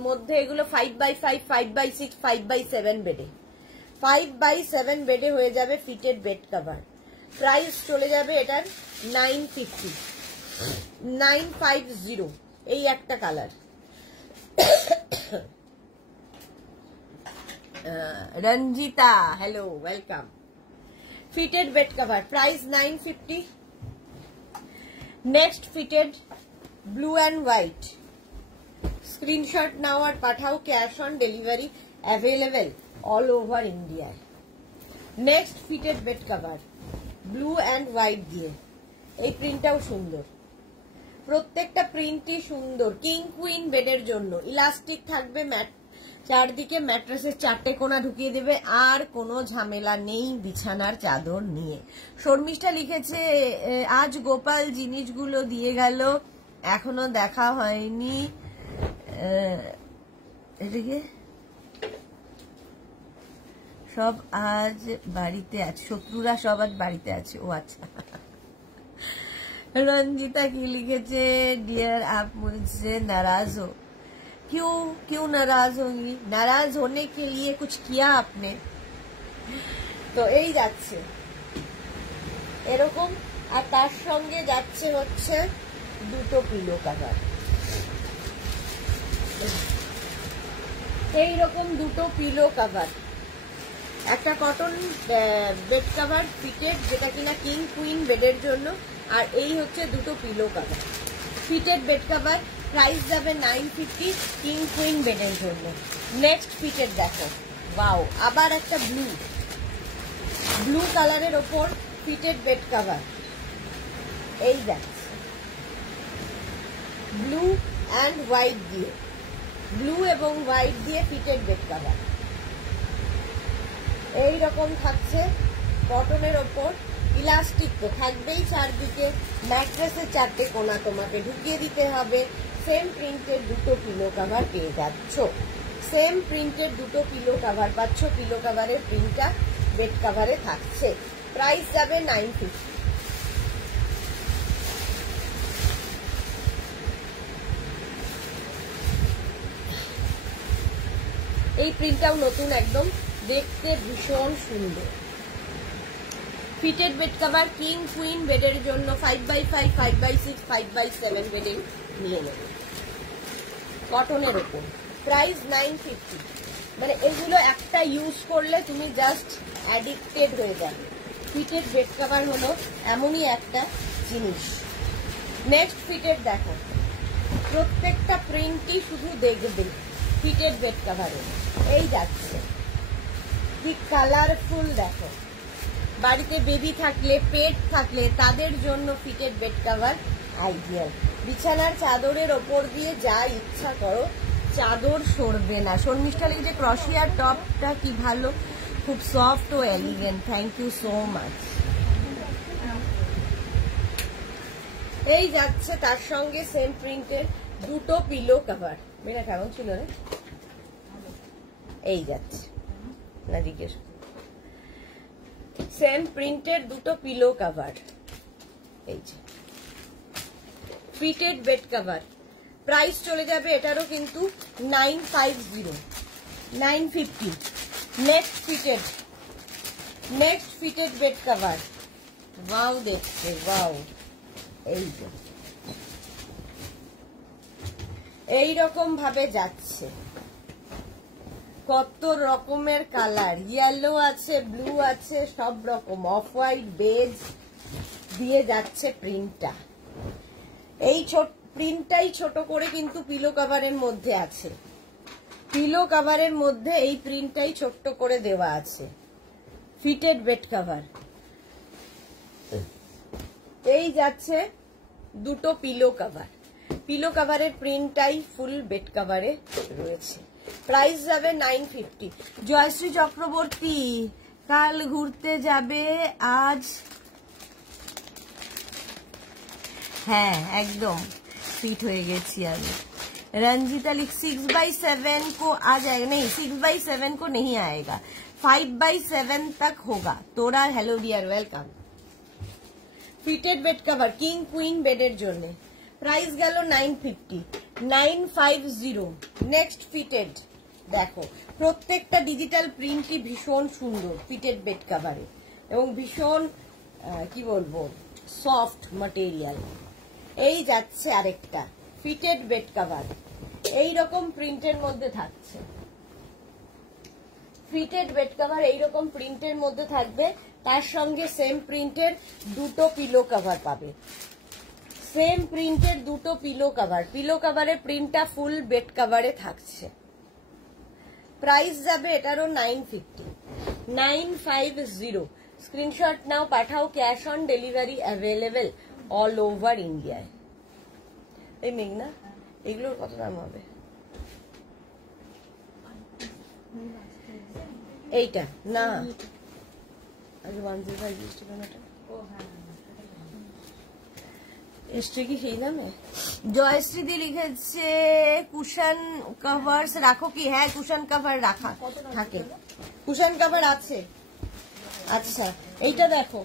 মধ্যে। এগুলো 5x5 5x6 5x7 বেডে, 5x7 বেডে হয়ে যাবে ফিটেড বেড কভার। প্রাইস চলে যাবে এটার 950 950। এই একটা colour. Ranjita hello, welcome. Fitted bed cover price 950। Next fitted blue and white. Screenshot নাও আর পাঠাও, cash on delivery available all over India. Next fitted bed cover blue and white দিয়ে। এই প্রিন্টটাও সুন্দর, প্রত্যেকটা প্রিন্টই সুন্দর। কিং কুইন বেডের জন্য ইলাস্টিক থাকবে, চারদিকে ম্যাট্রেসের 4টে কোণা ঢুকিয়ে দেবে, আর কোনো ঝামেলা নেই বিছানার চাদর নিয়ে। শর্মিষ্ঠা লিখেছে আজ গোপাল জিনিসগুলো দিয়ে গেল, এখনো দেখা হয়নি। এদিকে সব আজ বাড়িতে আছে, শত্রুরা সব আজ বাড়িতে আছে। ও আচ্ছা। रंजीता की लिखे डियर आप मुझसे नाराज हो, क्यों क्यों नाराज होंगी? नाराज होने के लिए कुछ किया आपने? তো এই যাচ্ছে এরকম, আর তার সঙ্গে যাচ্ছে হচ্ছে দুটো পিলো কভার, এইরকম দুটো পিলো কভার, একটা কটন বেড কভার ফিটেড, যেটা কিনা কিং কুইন বেডের জন্য, আর এই হচ্ছে দুটো pillow cover fitted bed cover. Price যাবে 950 কিং কুইন বেডের জন্য। নেক্সট ফিটেড দেখো, ওয়াও, আবার একটা ব্লু কালারের ওপর ফিটেড বেড কভার, এই যাচ্ছে ব্লু অ্যান্ড হোয়াইট দিয়ে, ব্লু এবং হোয়াইট দিয়ে ফিটেড বেড কভার এইরকম থাকছে কটনের ওপর। ইলাস্টিক তো থাকবেই চারদিকে, ম্যাট্রেসের 4টে কোণা তোমাকে ঢুকিয়ে দিতে হবে। সেম প্রিন্টের দুটো পিলো কভার পেয়ে যাচ্ছ, সেম প্রিন্টের দুটো পিলো কভার পাচ্ছ, পিলো কভারের প্রিন্টটা বেড কভারে থাকছে। প্রাইস যাবে 950। এই প্রিন্টটাও নতুন একদম, দেখতে ভীষণ সুন্দর। Fitted bed cover king queen বেডের জন্য 5x5, 5x6, 5x7 বেডে নিয়ে নেবে, কটনের ওপর। প্রাইস 950। মানে এগুলো একটা ইউজ করলে তুমি জাস্ট অ্যাডিক্টেড হয়ে যাবে। ফিটেড বেড কভার হলো এমনই একটা জিনিস। নেক্সট ফিটেড দেখো, প্রত্যেকটা প্রিন্টই শুধু দেখবে ফিটেড বেড কভারে, এই যাচ্ছে কি কালারফুল। দেখো, বাড়িতে বেবি থাকলে, পেট থাকলে তাদের জন্য ফিটেড বেড কভার আইডিয়াল। বিছানার চাদরের ওপর দিয়ে যা ইচ্ছা করো, চাদর সরবে না। শর্মিষ্ঠা লিখেছে ক্রশিয়ার টপটা কি ভালো, খুব সফট ও elegant, thank you so much. এই যাচ্ছে তার সঙ্গে সেম প্রিন্টের দুটো পিলো কভার। মেয়েটা কেমন ছিল রে? এই যাচ্ছে না, জিজ্ঞেস সেম প্রিন্টের দুটো পিলো কভার, এই যে ফিটেড বেড কভার। প্রাইস চলে যাবে এটারও কিন্তু 950, 950। Next fitted bed cover, wow দেখছে, ওয়াও, এই যে এইরকম ভাবে যাচ্ছে, কত রকমের কালার, ইয়েলো আছে, ব্লু আছে, সব রকম, অফ হোয়াইট, বেজ দিয়ে যাচ্ছে প্রিন্টটা। এই প্রিন্টটাই ছোট করে কিন্তু পিলো কভারের মধ্যে আছে, পিলো কভারের মধ্যে এই প্রিন্টটাই ছোট্ট করে দেওয়া আছে। ফিটেড বেড কভার, এই যাচ্ছে দুটো পিলো কভার, পিলো কভারের প্রিন্টটাই ফুল বেড কভারে রয়েছে। প্রাইস যাবে 950। জয়শ্রী চক্রবর্তী কাল ঘুরতে যাবে আজ? হ্যাঁ, একদম ফিট হয়ে গেছি আমি। रंजीता लिख 6x7 को आ जाएगा, नहीं 6x7 को नहीं आएगा, 5x7 तक होगा। Tora hello dear, welcome. Fitted bed cover king queen বেডের জন্য, প্রাইস গেল 950, 950। নেক্সট ফিটেড দেখো, প্রত্যেকটা ডিজিটাল প্রিন্টই ভীষণ সুন্দর ফিটেড বেড কভারে, এবং ভীষণ কি বলবো সফট ম্যাটেরিয়াল। এই যাচ্ছে আরেকটা ফিটেড বেড কভার, এইরকম প্রিন্টের মধ্যে থাকছে। ফিটেড বেড কভার এইরকম প্রিন্টের মধ্যে থাকবে, তার সঙ্গে সেম প্রিন্টের দুটো পিলো কভার পাবে, সেম প্রিন্টের দুটো পিলো কভার। পিলো কভারের প্রিন্টটা ফুল বেড কভারে থাকছে। প্রাইস যাবে এটারও 950, 950। স্ক্রিনশট নাও, পাঠাও, cash on delivery available all over ইন্ডিয়ায়। এই মেঘনা, এগুলোর কত দাম হবে? এইটা না আগে 105 এসছে কেন এটা এসছে কি সেই দামে? জয়শ্রীদি লিখেছে কুশন কভারস রাখো কি? হ্যাঁ কুশন কভার রাখা থাকে, কুশন কভার আছে। আচ্ছা এইটা দেখো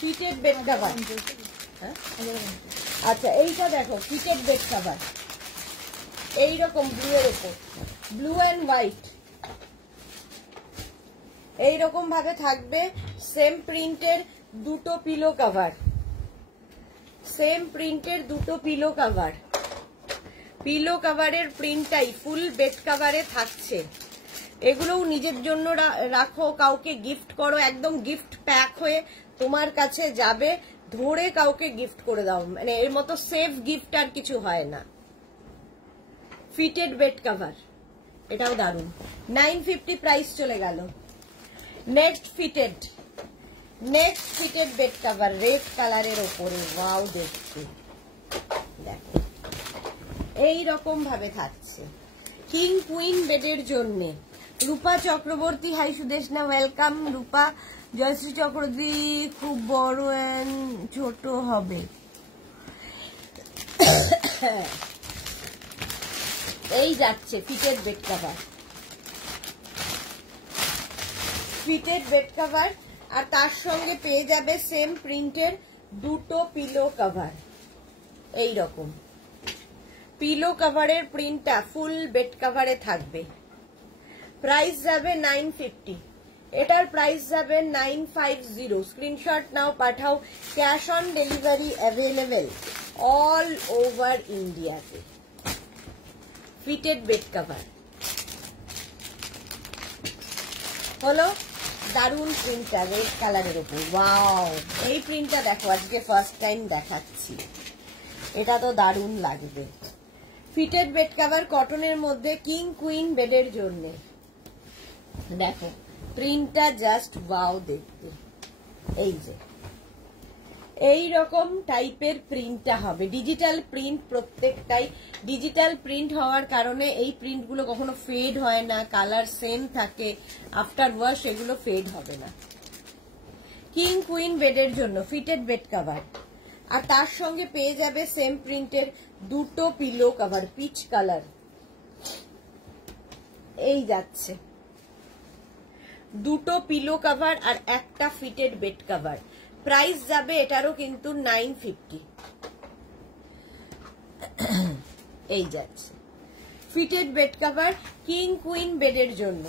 ফিটেড বেড কভার। আচ্ছা এইটা দেখো ফিটেড বেড কভার, এইরকম ব্লু এর উপর, ব্লু অ্যান্ড হোয়াইট এইরকম ভাবে থাকবে। সেম প্রিন্টের দুটো পিলো কভার, সেম প্রিন্টের দুটো পিলো কভার, পিলো কভারের প্রিন্টটাই ফুল বেড কভারে থাকছে। এগুলোও নিজের জন্য রাখো, কাউকে গিফট করো, একদম গিফট প্যাক হয়ে তোমার কাছে যাবে, ধরে কাউকে গিফট করে দাও, মানে এর মতো সেফ গিফট আর কিছু হয় না। ফিটেড বেড কভার, এটাও দারুন। 950 প্রাইস চলে গেল। Next fitted bed cover red কালারের ওপরে, ওয়াও দেখতে দেখো এইরকম ভাবে থাকছে। কিং কুইন বেডের জন্য রূপা চক্রবর্তী, হাই সুদেশনা, ওয়েলকাম রূপা। জয়শ্রী চক্রবর্তী, খুব বড় এন্ড ছোট হবে। এই যাচ্ছে fitted bed cover, fitted bed cover, আর তার সঙ্গে পেয়ে যাবে সেম প্রিন্টের দুটো পিলো কভার। এই রকম পিলো কভারের প্রিন্টটা ফুল বেড কভারে থাকবে। প্রাইস যাবে 950, এটার প্রাইস যাবে 950। স্ক্রিনশট নাও, পাঠাও। Cash on delivery available all over ইন্ডিয়াতে। ফিটেড বেড কভার হলো দারুন প্রিন্টটা রেড কালারের উপর, ওয়াও এই প্রিন্টটা দেখো আজকে ফার্স্ট টাইম দেখাচ্ছি, এটা তো দারুন লাগবে। ফিটেড বেড কভার কটনের মধ্যে কিং কুইন বেডের জন্য দেখো প্রিন্টটা জাস্ট ওয়াও দেখতে। এই যে এই রকম টাইপের প্রিন্টটা হবে, ডিজিটাল প্রিন্ট, প্রত্যেকটাই ডিজিটাল প্রিন্ট হওয়ার কারণে এই প্রিন্টগুলো কখনো ফেড হয় না, কালার সেম থাকে, আফটার ওয়াশ এগুলো ফেড হবে না। কিং কুইন বেডের জন্য ফিটেড বেড কভার, আর তার সঙ্গে পেয়ে যাবে সেম প্রিন্টের দুটো পিলো কভার, পিচ কালার। এই যাচ্ছে দুটো পিলো কভার আর একটা ফিটেড বেড কভার। প্রাইস যাবে এটারও কিন্তু 950। এই যাচ্ছে fitted bed cover king queen বেডের জন্য।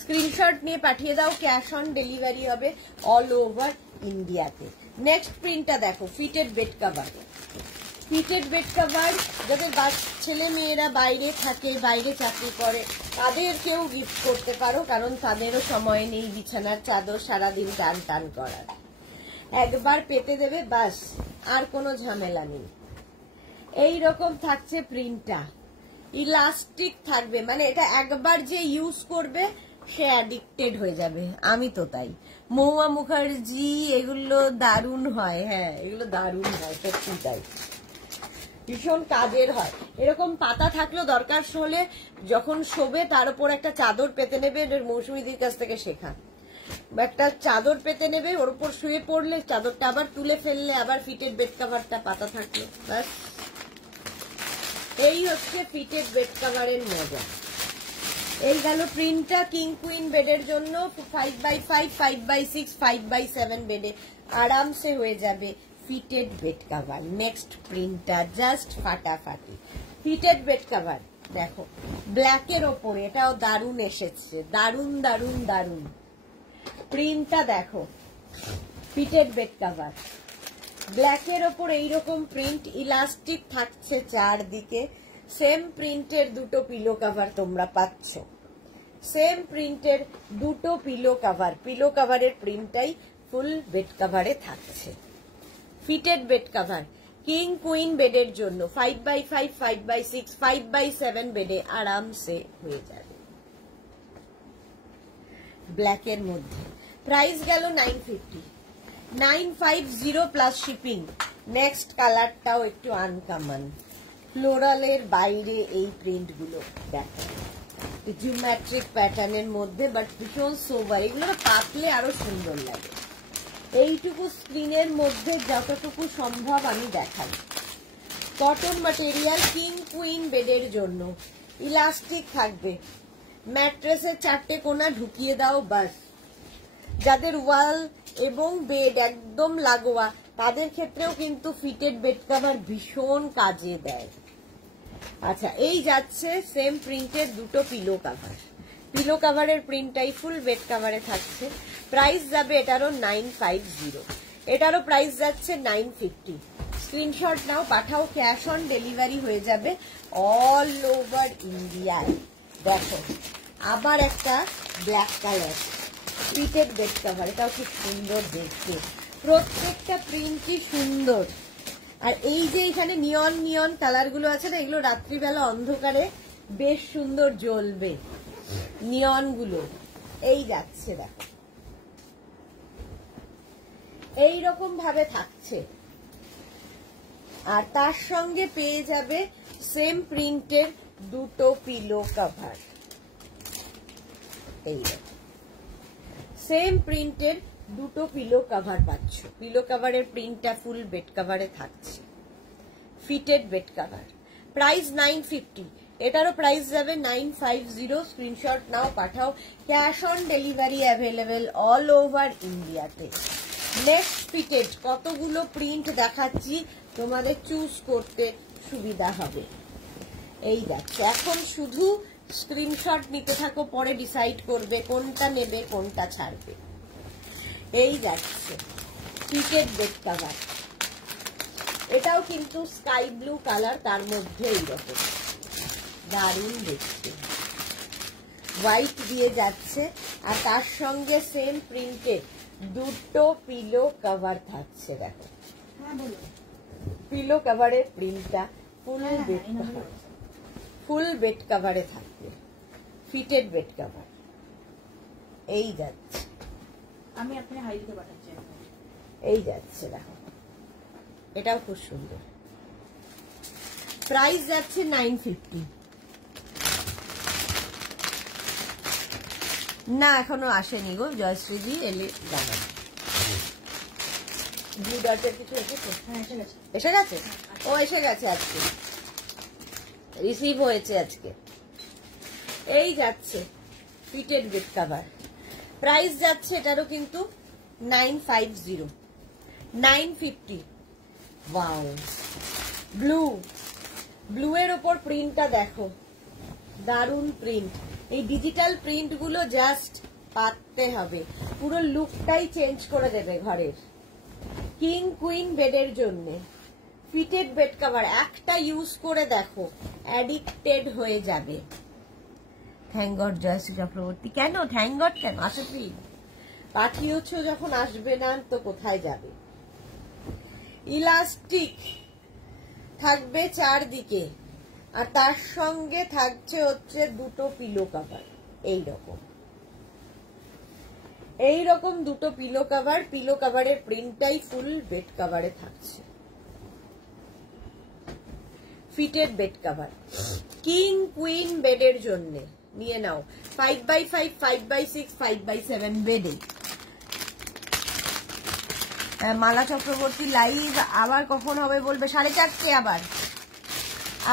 স্ক্রিনশট নিয়ে পাঠিয়ে দাও, ক্যাশ অন ডেলিভারি হবে অল ওভার ইন্ডিয়াতে। নেক্সট প্রিন্টটা দেখো fitted bed cover, fitted bed cover যাদের ছেলে মেয়েরা বাইরে থাকে, বাইরে চাকরি করে, তাদেরকেও গিফট করতে পারো, কারণ তাদেরও সময় নেই বিছানার চাদর সারাদিন টান টান করার। একবার পেতে দেবে বাস, আর কোনো ঝামেলা নেই। এই রকম থাকছে প্রিন্টটা, ইলাস্টিক থাকবে, মানে এটা একবার যে ইউজ করবে সে অ্যাডিক্টেড হয়ে যাবে। আমি তো তাই। মহুয়া মুখার্জি, এগুলো দারুণ হয়। হ্যাঁ এগুলো দারুণ হয়, সত্যি তাই, ভীষণ কাজের হয়। এরকম পাতা থাকলেও দরকার হলে যখন শোবে তার উপর একটা চাদর পেতে নেবে, মৌসুমীদির কাছ থেকে শেখা। একটা চাদর পেতে নেবে, ওর উপর শুয়ে পড়লে চাদরটা আবার তুলে ফেললে, আবার ফিটেড বেড কভারটা পাতা থাকলো, ব্যাস। এই হচ্ছে ফিটেড বেড কভারের মজা। এই গেল প্রিন্টটা কিং কুইন বেডের জন্য। 5x5, 5x6, 5x7 বেডে আরামসে হয়ে যাবে ফিটেড বেড কভার। নেক্সট প্রিন্টটা জাস্ট ফাটাফাটি ফিটেড বেড কভার দেখো ব্ল্যাকের ওপরে, এটাও দারুণ এসেছে, দারুণ দারুণ দারুণ প্রিন্টটা দেখো। ফিটেড বেড কভার ব্ল্যাকের ওপর এইরকম প্রিন্ট, ইলাস্টিক থাকছে চারদিকে। সেম প্রিন্টের দুটো পিলো কভার তোমরা পাচ্ছ, সেম প্রিন্টের দুটো পিলো কভার, পিলো কভারের প্রিন্টটাই ফুল বেড কভারে থাকছে। Fitted bed cover king queen বেডের জন্য 5x5, 5x6, 5x7 বেডে আরামসে হয়ে যাবে ব্ল্যাকের মধ্যে। প্রাইস গেল 950, 950 প্লাস শিপিং। নেক্সট কালারটাও একটু আনকমন, ফ্লোরালের বাইরে এই প্রিন্টগুলো দেখো, জিওমেট্রিক প্যাটার্নের মধ্যে, বাট ভীষণ সোবার। এগুলো না পাতলে আরো সুন্দর লাগে। এইটুকু স্ক্রিনের মধ্যে যতটুকু সম্ভব আমি দেখাই। কটন ম্যাটেরিয়াল, কিং কুইন বেডের জন্য। ইলাস্টিক থাকবে, ম্যাট্রেসের 4টে কোণা ঢুকিয়ে দাও বাস। যাদের ওয়াল এবং বেড একদম লাগোয়া তাদের ক্ষেত্রেও কিন্তু ফিটেড বেড কভার ভীষণ কাজে দেয়। আচ্ছা, এই যাচ্ছে সেম প্রিন্টের দুটো পিলো কভার। পিলো কভারের প্রিন্টটাই ফুল বেড কভারে থাকছে। প্রাইস যাবে এটারও 950, এটারও প্রাইস যাচ্ছে 950। স্ক্রিনশট নাও, পাঠাও, ক্যাশ অন ডেলিভারি হয়ে যাবে অল ওভার ইন্ডিয়ায়। দেখো আবার একটা black colour fitted bed cover, এটাও খুব সুন্দর দেখতে। প্রত্যেকটা প্রিন্টই সুন্দর। আর এই যে এখানে নিয়ন নিয়ন কালার গুলো আছে না, এগুলো রাত্রিবেলা অন্ধকারে বেশ সুন্দর জ্বলবে নিয়ন গুলো। এই যাচ্ছে দেখো, এইরকম ভাবে থাকছে। আর তার সঙ্গে পেয়ে যাবে সেম প্রিন্টের দুটো পিলো কভার। এই সেম প্রিন্টের দুটো পিলো কভার পাচ্ছ। পিলো কভারের প্রিন্টটা ফুল বেড কভারে থাকছে, ফিটেড বেড কভার। প্রাইস 950, এটারও প্রাইস যাবে 950। স্ক্রিনশট নাও, পাঠাও, cash on delivery available all over ইন্ডিয়াতে। নেক্সট ফিটেড কতগুলো প্রিন্ট দেখাচ্ছি, তোমাদের চুজ করতে সুবিধা হবে। এই যাচ্ছে, এখন শুধু স্ক্রিনশট নিতে থাকো, পরে ডিসাইড করবে কোনটা নেবে কোনটা ছাড়বে। এই যাচ্ছে ফিটেড বেড কভার, এটাও কিন্তু স্কাই ব্লু কালার, তার মধ্যে এইরকম দারুণ দেখতে হোয়াইট দিয়ে যাচ্ছে। আর তার সঙ্গে সেম প্রিন্টের দুটো পিলো কভার থাকছে। দেখো পিলো কভারের প্রিন্টটা full bed cover, full bed কভারে থাকবে, ফিটেড বেড কভার। এই যাচ্ছে, আমি আপনি হাইতে পাঠাচ্ছি। এই যাচ্ছে দেখো, এটাও খুব সুন্দর। প্রাইস যাচ্ছে 950। না এখনো আসেনি গো, জয়শ্রীজি এলে জানান। ব্লু ডটের কিছু এসেছে? হ্যাঁ, এসে গেছে। এসে গেছে? ও এসে গেছে, আজকে রিসিভ হয়েছে আজকে। এই যাচ্ছে ফিটেড বেড কভার। প্রাইস যাচ্ছে এটারও কিন্তু 950, 950। ওয়াও, ব্লু, ব্লু এর ওপর প্রিন্টটা দেখো, দারুন প্রিন্ট। এই ডিজিটাল প্রিন্ট গুলো জাস্ট পাততে হবে, পুরো লুকটাই চেঞ্জ করে দেবে ঘরের। কিং কুইন বেডের জন্য ফিটেড বেড কভার একটা ইউজ করে দেখো, অ্যাডিক্টেড হয়ে যাবে। Thank God Jayashree Chakraborty. কেন থ্যাংক গড কেন? আসবে, পাঠিয়েছ যখন আসবে না তো কোথায় যাবে? ইলাস্টিক থাকবে চারদিকে, আর তার সঙ্গে থাকছে হচ্ছে দুটো পিলো কভার। এইরকম এইরকম দুটো পিলো কভার। পিলো কভারের প্রিন্টটাই ফুল বেড কভারে থাকছে, fitted bed cover. King queen বেডের জন্য নিয়ে নাও 5x5, 5x6, 5x7 বেডে। মালা চক্রবর্তী লাইভ আবার কখন হবে বলবে? 4:30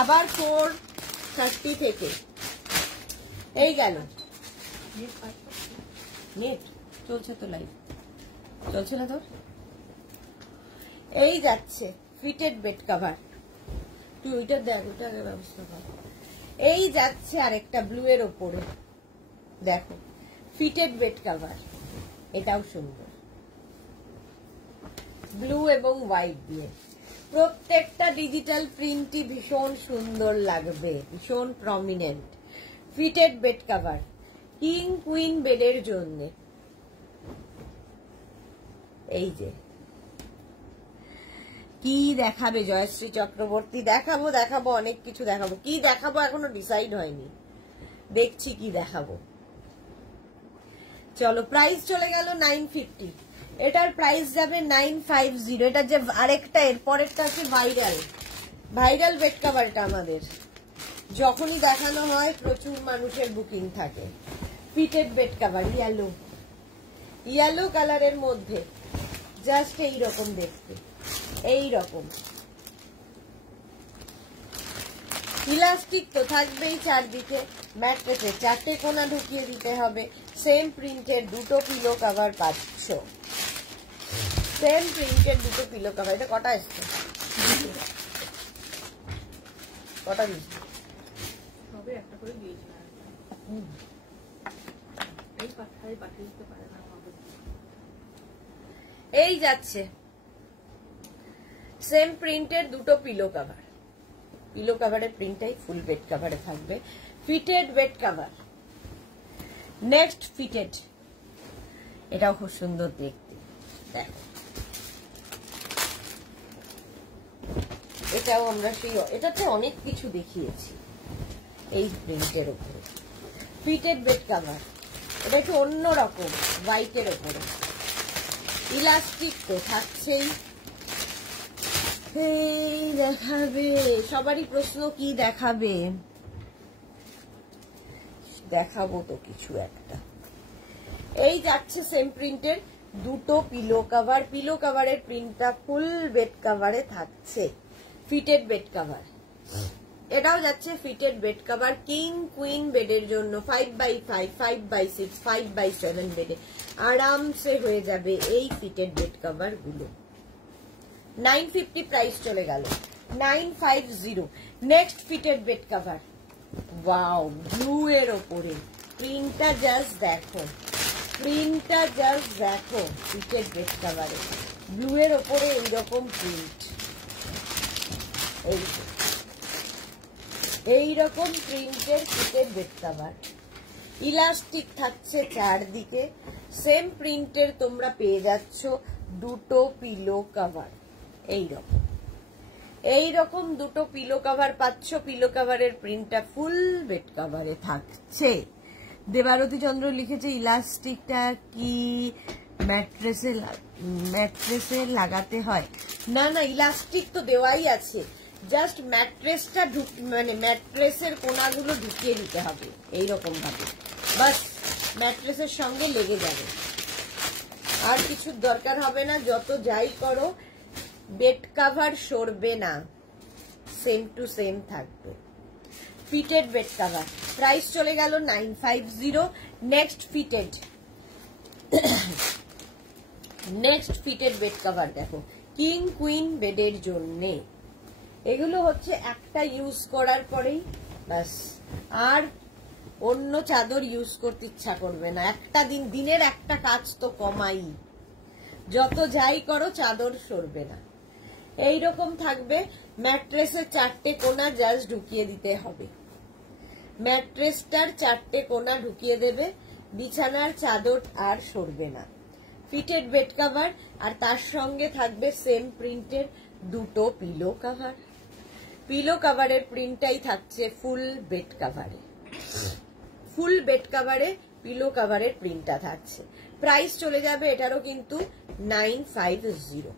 আবার 4:30 থেকে। এই গেল নেট চলছে তো, লাইভ চলছে না তোর? এই যাচ্ছে ফিটেড বেড কভার। তুই ওইটা দেখ, ওইটা আগে ব্যবস্থা কর। এই যাচ্ছে আরেকটা ব্লু এর ওপরে, দেখো ফিটেড বেড কভার, এটাও সুন্দর, ব্লু এবং হোয়াইট দিয়ে। প্রত্যেকটা ডিজিটাল প্রিন্টই ভীষণ সুন্দর লাগবে, ভীষণ prominent. Fitted bed cover king queen বেডের জন্য। এই যে কি দেখাবে জয়শ্রী চক্রবর্তী? দেখাবো দেখাবো অনেক কিছু দেখাবো। কি দেখাবো এখনো ডিসাইড হয়নি, দেখছি কি দেখাবো। চলো, প্রাইস চলে গেল 950, এটার প্রাইস যাবে 950। এটা যে আরেকটা এর পরেরটা আছে ভাইরাল, ভাইরাল বেড কভার, এটা আমাদের যখনই দেখানো হয় প্রচুর মানুষের বুকিং থাকে। ফিটেড বেড কভার, ইয়েলো কালারের মধ্যে, জাস্ট এইরকম দেখতে, এইরকম ইলাস্টিক তো থাকবেই চারদিকে। ম্যাট্রেসে 4টে কোনা ঢুকিয়ে দিতে হবে। সেম প্রিন্টের 2টো পিলো কভার পাচ্ছ। সেম প্রিন্টের 2টো পিলো কভার। এটা কটা এসছে? কটা দিচ্ছি? সবে একটা করে দিয়েছি। এই পাঠাই পাঠিয়ে দিতে পারে না হবে। এই যাচ্ছে সেম প্রিন্টের 2টো পিলো কভার। পিলো কভারের প্রিন্টটাই ফুল বেড কভারে থাকবে। Fitted bed cover. Next fitted, এটাও খুব সুন্দর দেখতে। দেখো এটাও আমরা সেই, এটাতে অনেক কিছু দেখিয়েছি এই প্রিন্টের উপরে। ফিটেড বেড কভার, এটা একটু অন্যরকম, হোয়াইটের উপরে। ইলাস্টিক তো থাকছেই। দেখাবে, সবারই প্রশ্ন কি দেখাবে? দেখাবো তো কিছু একটা। এই যাচ্ছে সেম প্রিন্টের 2টো পিলো কভার। পিলো কভারের প্রিন্টটা ফুল বেড কভারে থাকছে। ফিটেড বেড কভার, এটাও যাচ্ছে fitted bed cover. King queen বেডের জন্য 5x5, 5x6, 5x7 বেডে আরামসে হয়ে যাবে এই ফিটেড বেড কভার গুলো। 950 প্রাইস চলে গেল, 950। Next fitted bed cover, wow, blue এর ওপরে প্রিন্টটা জাস্ট দেখো, প্রিন্টটা জাস্ট দেখো। ফিটেড বেড কভারে ব্লু এর ওপরে এইরকম প্রিন্ট, এইরকম প্রিন্টের ফিটেড বেড কভার। ইলাস্টিক থাকছে চারদিকে। সেম প্রিন্টের তোমরা পেয়ে যাচ্ছ 2টো পিলো কভার। এইরকম 2টো পিলো কভার পাচ্ছ। পিলো কভারের প্রিন্টটা ফুল বেড কভারে থাকছে। দেবারতী চন্দ্র লিখেছে ইলাস্টিকটা কি ম্যাট্রেসে লাগাতে হয়? না না, ইলাস্টিক তো দেওয়াই আছে, জাস্ট ম্যাট্রেসটা মানে ম্যাট্রেসের কোনাগুলো ঢুকিয়ে দিতে হবে এইরকম ভাবে, বাস ম্যাট্রেসের সঙ্গে লেগে যাবে, আর কিছুর দরকার হবে না। যত যাই করো বেড কভার সরবে না, সেম টু সেম থাকবে। ফিটেড বেড কভার, প্রাইস চলে গেল 950। নেক্সট ফিটেড বেড কভার দেখো, কিং কুইন বেডের জন্যে। এগুলো হচ্ছে একটা ইউজ করার পরেই বাস আর অন্য চাদর ইউজ করতে ইচ্ছা করবে না। একটা দিনের একটা কাজ তো কমাই, যত যাই করো চাদর সরবে না। এইরকম থাকবে। ম্যাট্রেসের 4টে কোনা জাস্ট ঢুকিয়ে দিতে হবে। ম্যাট্রেসটার 4টে কোনা ঢুকিয়ে দেবে, বিছানার চাদর আর সরবে না। ফিটেড বেড কভার, আর তার সঙ্গে থাকবে সেম প্রিন্টের 2টো পিলো কভার। পিলো কভারের প্রিন্টটাই থাকছে ফুল বেড কভারে। ফুল বেড কভারে পিলো কভারের প্রিন্টটা থাকছে। প্রাইস চলে যাবে এটারও কিন্তু 950।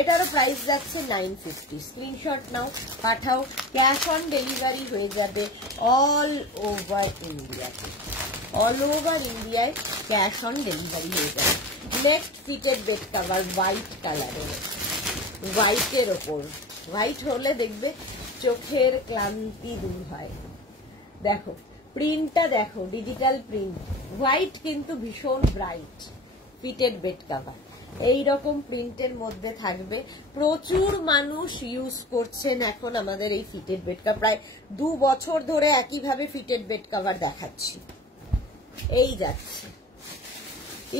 এটারও প্রাইস যাচ্ছে 950। স্ক্রিনশট নাও, পাঠাও। ক্যাশ অন ডেলিভারি হয়ে যাবে অল ওভার ইন্ডিয়াতে। অল ওভার ইন্ডিয়ায় ক্যাশ অন ডেলিভারি হয়ে যাবে। Next fitted bed cover, white কালারের, হোয়াইটের ওপর। হোয়াইট হলে দেখবে চোখের ক্লান্তি দূর হয়। দেখো প্রিন্টটা দেখো, ডিজিটাল প্রিন্ট, হোয়াইট কিন্তু ভীষণ ব্রাইট। ফিটেড বেড কভার এইরকম প্রিন্টের মধ্যে থাকবে। প্রচুর মানুষ ইউজ করছেন এখন আমাদের এই ফিটেড বেড কভার। প্রায় 2 বছর ধরে একইভাবে ফিটেড বেড কভার দেখাচ্ছি। এই যাচ্ছে,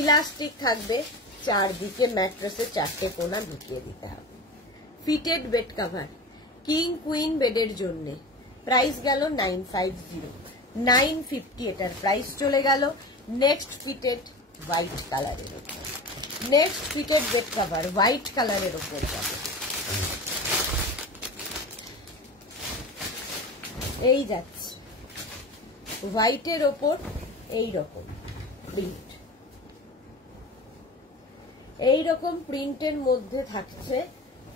ইলাস্টিক থাকবে চারদিকে, ম্যাট্রেসের 4টে কোনা ঢুকিয়ে দিতে হবে। Fitted bed cover king queen বেডের জন্য। প্রাইস গেল 950, 950 এটার প্রাইস চলে গেল। নেক্সট ফিটেড হোয়াইট কালারের উপর, next fitted bed cover white কালারের উপর যাবে। এই যাচ্ছে হোয়াইটের ওপর এইরকম প্রিন্ট, এইরকম প্রিন্টের মধ্যে থাকছে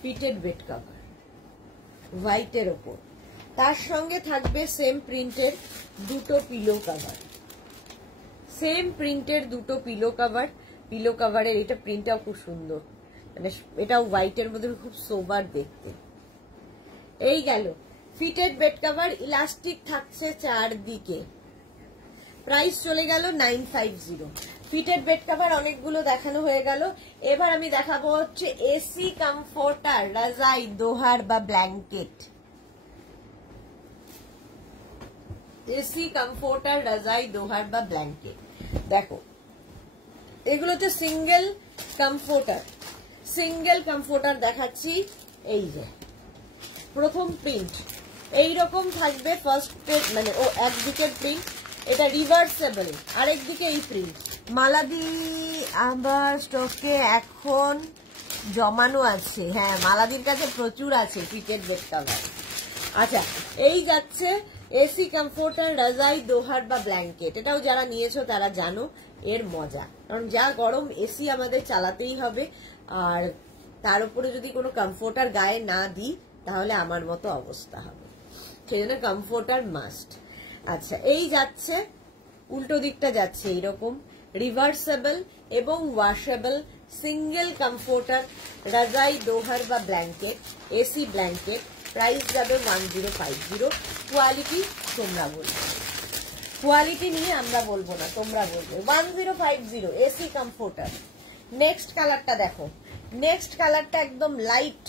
ফিটেড বেড কভার হোয়াইটের ওপর। তার সঙ্গে থাকবে সেম প্রিন্টের দুটো পিলো কভার, সেম প্রিন্টের দুটো পিলো কভার। পিলো কভারের এটা প্রিন্টটাও খুব সুন্দর, মানে এটাও হোয়াইটের মধ্যে খুব সোবার দেখতে। এই গেল ফিটেড বেড কভার, ইলাস্টিক থাকছে চারদিকে। প্রাইস চলে গেল 950। ফিটেড বেড কভার অনেকগুলো দেখানো হয়ে গেল। এবার আমি দেখাবো হচ্ছে এসি কমফোর্টার, রাজাই, দোহার বা ব্ল্যাঙ্কেট। এসি কমফোর্টার, রাজাই, দোহার বা ব্ল্যাঙ্কেট। দেখো এগুলো হচ্ছে সিঙ্গেল কমফোর্টার। সিঙ্গেল কমফোর্টার দেখাচ্ছি। এই যে প্রথম প্রিন্ট এইরকম থাকবে, ফার্স্ট মানে ও একদিকের প্রিন্ট, এটা রিভার্সেবল, আরেকদিকে এই প্রিন্ট। মালাদি আবার স্টকে এখন জমানো আছে, হ্যাঁ মালাদির কাছে প্রচুর আছে ফিটেড বেড কভার। আচ্ছা এই যাচ্ছে এসি কমফোর্টার, রাজাই, দোহার বা ব্ল্যাঙ্কেট। এটাও যারা নিয়েছো তারা জানো এর মজা, কারণ যা গরম এসি আমাদের চালাতেই হবে, আর তার উপরে যদি কোনো কমফোর্টার গায়ে না দিই তাহলে আমার মতো অবস্থা হবে, সেই জন্য কমফোর্টার মাস্ট। আচ্ছা এই যাচ্ছে উল্টো দিকটা যাচ্ছে এইরকম রিভার্সেবল এবং ওয়াশেবল সিঙ্গেল কমফোর্টার, রাজাই, দোহার বা ব্ল্যাঙ্কেট, এসি ব্ল্যাঙ্কেট। প্রাইস যাবে 1050। কোয়ালিটি তোমরা বলবে, কোয়ালিটি নিয়ে আমরা বলবো না, তোমরা বলবে। 1050 এসি কমফোর্টার। নেক্সট কালারটা দেখো, নেক্সট কালারটা একদম লাইট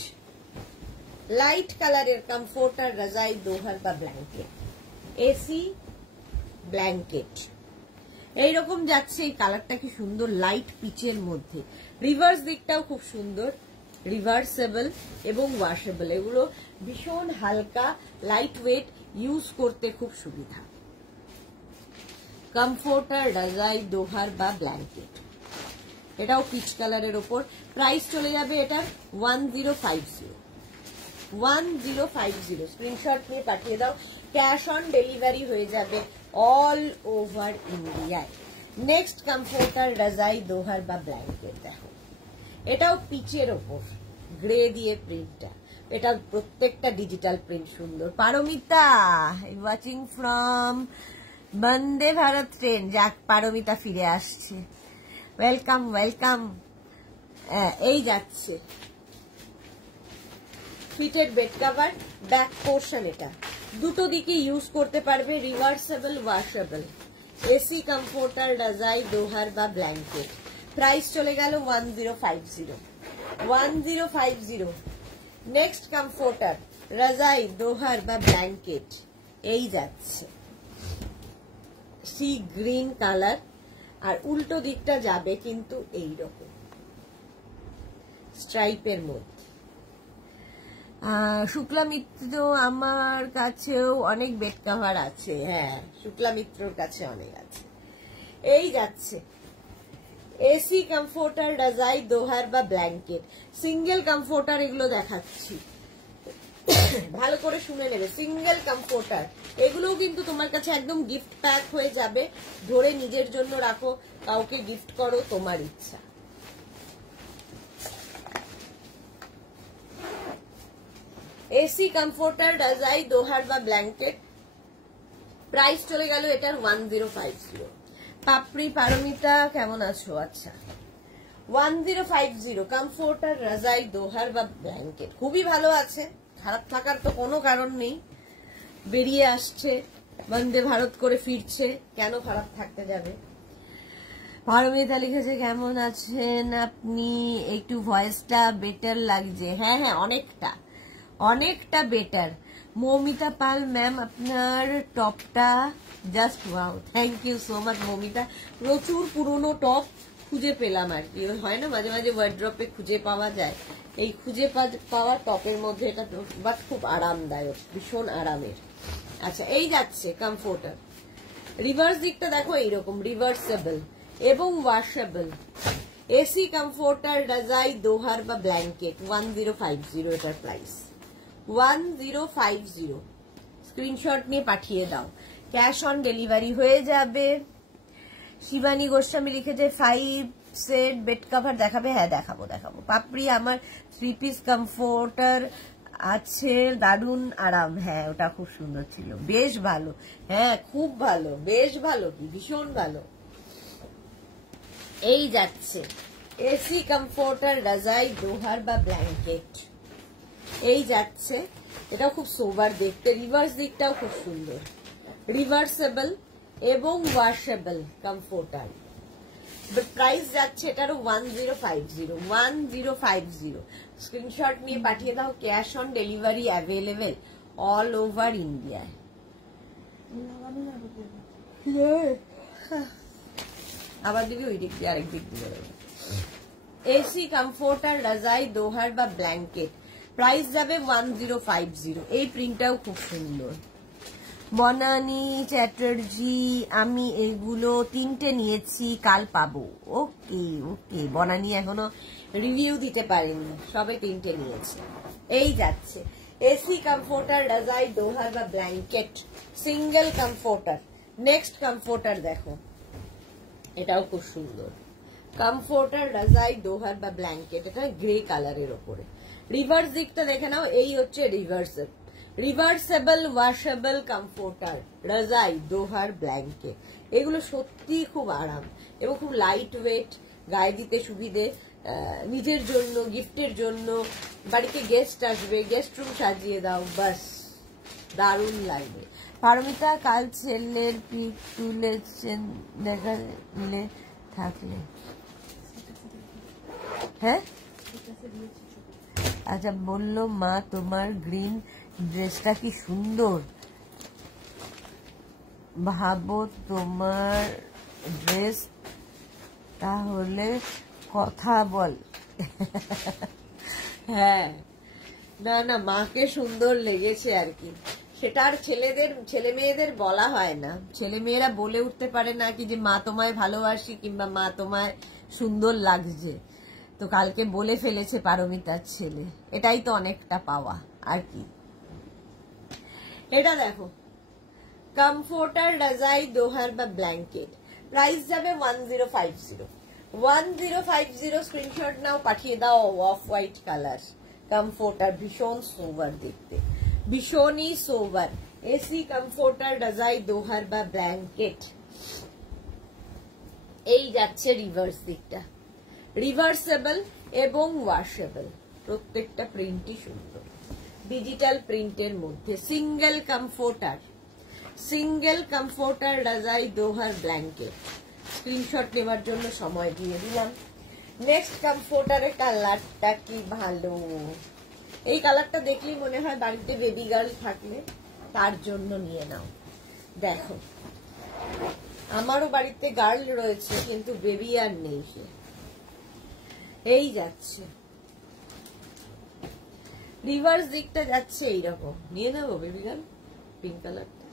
লাইট কালারের কমফোর্টার, রাজাই, দোহার বা ব্ল্যাঙ্কেট, এসি ব্ল্যাঙ্কেট। এইরকম যাচ্ছে, এই কালারটা কি সুন্দর, লাইট পিচের মধ্যে। রিভার্স দিকটাও খুব সুন্দর, রিভার্সেবল এবং ওয়াশেবল। এগুলো ভীষণ হালকা, লাইট ওয়েট, ইউজ করতে খুব সুবিধা। কমফোর্টার, রাজাই, দোহার বা ব্ল্যাঙ্কেট। এটাও পিচ কালারের ওপর। প্রাইস চলে যাবে এটার 1050। 1050 স্ক্রিনশট নিয়ে পাঠিয়ে দাও। ক্যাশ অন ডেলিভারি হয়ে যাবে অল ওভার ইন্ডিয়ায়। নেক্সট কমফোর্টার, রাজাই, দোহার বা ব্ল্যাঙ্কেট। দেখো এটাও পিচের ওপর, গ্রে দিয়ে প্রিন্টটা। এটা প্রত্যেকটা ডিজিটাল প্রিন্ট সুন্দর। Paromita watching from Vande Bharat train. যাক পারমিতা ফিরে আসছে, ওয়েলকাম ওয়েলকাম। এই যাচ্ছে fitted bed cover, back portion. এটা দুটো দিকে ইউজ করতে পারবে, রিভার্সেবল, ওয়াশেবল। এসি কমফোর্টার, রাজাই, দোহার বা ব্ল্যাঙ্কেট। প্রাইস চলে গেল 1050। 1050। নেক্সট কমফোর্টার, রাজাই, দোহার বা ব্ল্যাঙ্কেট। এই যাচ্ছে সি গ্রিন কালার, আর উল্টো দিকটা যাবে কিন্তু এইরকম স্ট্রাইপের মধ্যে। শুক্লা মিত্র আমার কাছেও অনেক বেড কভার আছে, হ্যাঁ শুক্লা মিত্রর কাছে অনেক আছে। এই যাচ্ছে এসি কমফোর্টার, রাজাই, দোহার বা ব্ল্যাঙ্কেট। সিঙ্গেল কমফোর্টার এগুলো দেখাচ্ছি, ভালো করে শুনে নেবে। সিঙ্গেল কমফোর্টার এগুলোও কিন্তু তোমার কাছে একদম গিফট প্যাক হয়ে যাবে। ধরে নিজের জন্য রাখো, কাউকে গিফট করো, তোমার ইচ্ছা। এসি কমফোর্টার, রাজাই, দোহার বা ব্ল্যাঙ্কেট। প্রাইস চলে গেল এটার 1050। পাপড়ি পারমিতা কেমন আছো? আচ্ছা 1050 কমফোর্টার, রাজাই, দোহার বা ব্ল্যাঙ্কেট। খুবই ভালো আছে, খারাপ থাকার তো কোনো কারণ নেই। বেরিয়ে আসছে, বন্দে ভারত করে ফিরছে, কেন খারাপ থাকতে যাবে। পারমিতা লিখেছে কেমন আছেন আপনি, একটু ভয়েসটা বেটার লাগছে। হ্যাঁ হ্যাঁ অনেকটা অনেকটা বেটার। মৌমিতা পাল ম্যাম আপনার টপটা just wow, thank you so much Moumita. প্রচুর পুরনো টপ খুঁজে পেলাম আর কি, হয় না মাঝে মাঝে ওয়ার্ড্রপে খুঁজে পাওয়া যায়, এই খুঁজে পাওয়া টপের মধ্যে এটা বাট খুব আরামদায়ক, ভীষণ আরামের। আচ্ছা এই যাচ্ছে কমফোর্টার। রিভার্স দিকটা দেখো এইরকম রিভার্সেবল এবং ওয়াশেবল। এসি কমফোর্টার, রাজাই, দোহার বা ব্ল্যাঙ্কেট। 1050 এটার প্রাইস 1050। স্ক্রিনশট নিয়ে পাঠিয়ে দাও, ক্যাশ অন ডেলিভারি হয়ে যাবে। শিবানী গোস্বামী লিখেছে 5 সেট বেড কভার দেখাবে। হ্যাঁ দেখাবো দেখাবো। পাপড়ি আমার 3 পিস কমফোর্টার আছে দারুণ আরাম। হ্যাঁ ওটা খুব সুন্দর ছিল, বেশ ভালো। হ্যাঁ খুব ভালো, বেশ ভালো, কি ভীষণ ভালো। এই যাচ্ছে এসি কমফোর্টার রাজাই দোহার বা ব্ল্যাঙ্কেট, এই যাচ্ছে। এটাও খুব সোবার দেখতে, রিভার্স দিকটাও খুব সুন্দর, রিভার্সেবল এবং ওয়াশেবল কমফোর্টার। প্রাইস যাচ্ছে এটারও 1050 স্ক্রিনশট নিয়ে পাঠিয়ে দাও। Cash on delivery available all over ইন্ডিয়ায়। আবার দিবি ওই দিক দিয়ে, আরেক দিক দিয়ে। এসি কমফোর্টার রাজাই দোহার বা ব্ল্যাঙ্কেট, প্রাইস যাবে 1050। এই প্রিন্টটাও খুব সুন্দর। বনানী চ্যাটার্জি, আমি এগুলো 3টে নিয়েছি, কাল পাবো। ওকে ওকে, বনানী এখনো রিভিউ দিতে পারেনি, সবে 3টে নিয়েছে। এই যাচ্ছে এসি কমফোর্টার রাজাই দোহার বা blanket, single comforter. Next comforter দেখো, এটাও খুব সুন্দর। কমফোর্টার রাজাই দোহার বা ব্ল্যাঙ্কেট, এটা গ্রে কালারের ওপরে। রিভার্স দিকটা দেখে নাও, এই হচ্ছে রিভার্সেবল ওয়াশেবল কমফোর্টার রাজাই দোহার ব্ল্যাঙ্কেট। এগুলো সত্যি খুব আরাম এবং খুব লাইট ওয়েট, গায়ে দিতে সুবিধে। নিজের জন্য, গিফটের জন্য, বাড়িতে গেস্ট আসবে, গেস্ট রুম সাজিয়ে দাও, বাস দারুণ লাগবে। পারমিতা, কাল ছেলের পিক তুলেছেন দেখালে থাকলে। হ্যাঁ আচ্ছা, বললো মা তোমার গ্রিন ড্রেসটা কি সুন্দর, ভাবো তোমার ড্রেস, তাহলে কথা বল। হ্যাঁ না না, মাকে সুন্দর লেগেছে আর কি, সেটা আর ছেলে মেয়েদের বলা হয় না। ছেলে মেয়েরা বলে উঠতে পারে না কি যে মা তোমায় ভালোবাসি কিংবা মা তোমায় সুন্দর লাগছে। তো কালকে বলে ফেলেছে পারমিতার ছেলে, এটাই তো অনেকটা পাওয়া আর কি। এটা দেখো, কমফোর্টার রাজাই দোহার বা ব্ল্যাঙ্কেট, প্রাইস যাবে 1050 স্ক্রিনশট নাও, পাঠিয়ে দাও। অফ হোয়াইট কালার কমফোর্টার, ভীষণ সোবার দেখতে, ভীষণই সোবার। এসি কমফোর্টার রাজাই দোহার বা ব্ল্যাঙ্কেট। এই যাচ্ছে রিভার্স দিকটা, রিভার্সেবল এবং ওয়াশেবল, প্রত্যেকটা প্রিন্টই সুন্দর, ডিজিটাল প্রিন্টের মধ্যে। সিঙ্গেল কমফোর্টার রাজাই দোহার ব্ল্যাঙ্কেট। স্ক্রিনশট নেওয়ার জন্য সময় দিয়ে দিলাম। নেক্সট কমফোর্টারের কালারটা কি ভালো, এই কালারটা দেখলেই মনে হয় বাড়িতে বেবি গার্ল থাকলে তার জন্য নিয়ে নাও। দেখো, আমারও বাড়িতে গার্ল রয়েছে কিন্তু বেবি আর নেই, সে এই যাচ্ছে। রিভার্স দিকটা যাচ্ছে এইরকম, নিয়ে নেবো বেবি গার্ল, পিঙ্ক কালারটা,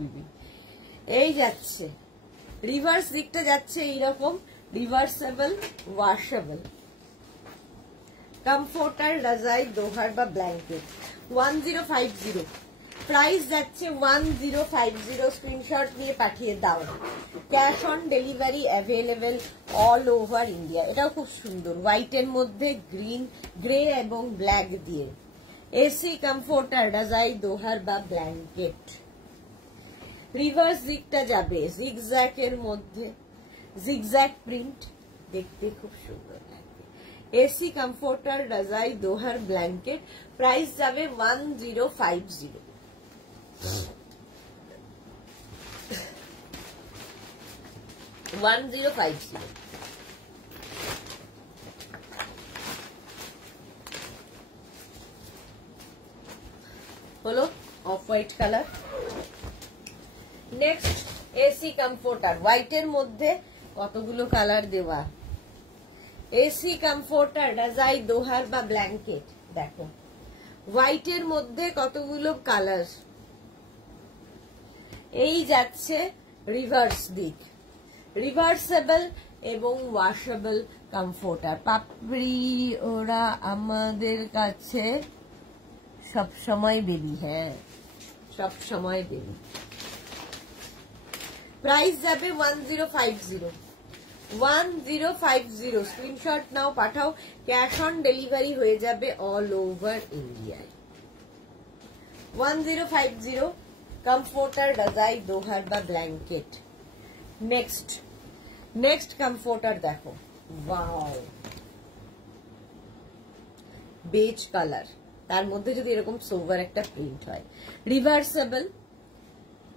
বিবি। এই যাচ্ছে রিভার্স দিকটা যাচ্ছে এইরকম, রিভার্সেবল ওয়াশেবল কমফোর্টার রাজাই দোহার বা ব্ল্যাঙ্কেট, 1050। প্রাইস যাচ্ছে 1050, স্ক্রিনশট নিয়ে পাঠিয়ে দাও। Cash on delivery available all over India. এটাও খুব সুন্দর, হোয়াইটের মধ্যে গ্রে এবং ব্ল্যাক দিয়ে। এসি কমফোর্টার রাজাই দোহার বা ব্ল্যাঙ্কেট। রিভার্স দিকটা যাবে জিগজ্যাক এর মধ্যে, জিগজ্যাক প্রিন্ট, দেখতে খুব সুন্দর লাগবে। এসি কমফোর্টার রাজাই দোহার ব্ল্যাঙ্কেট, প্রাইস যাবে 1050। হলো off white colour. Next AC comforter, হোয়াইটের মধ্যে কতগুলো কালার দেওয়া। এসি কমফোর্টার রাজাই দোহার বা ব্ল্যাঙ্কেট, দেখো হোয়াইটের মধ্যে কতগুলো কালার। এই যাচ্ছে রিভার্স দিক, রিভার্সেবল এবং ওয়াশেবল কমফোর্টার। পাপড়ি ওরা আমাদের কাছে সব সময় বেবি, হ্যাঁ সব সময় বেবি। প্রাইস যাবে 1050। 1050 স্ক্রিনশট নাও, পাঠাও। ক্যাশ অন ডেলিভারি হয়ে যাবে অল ওভার ইন্ডিয়ায়। 1050 কমফোর্টার, রাজাই, দোহার বা ব্ল্যাঙ্কেট। নেক্সট কমফোর্টার দেখো, ওয়াও, বেজ কালার, তার মধ্যে যদি এরকম সোভার একটা প্রিন্ট হয়, রিভার্সেবল,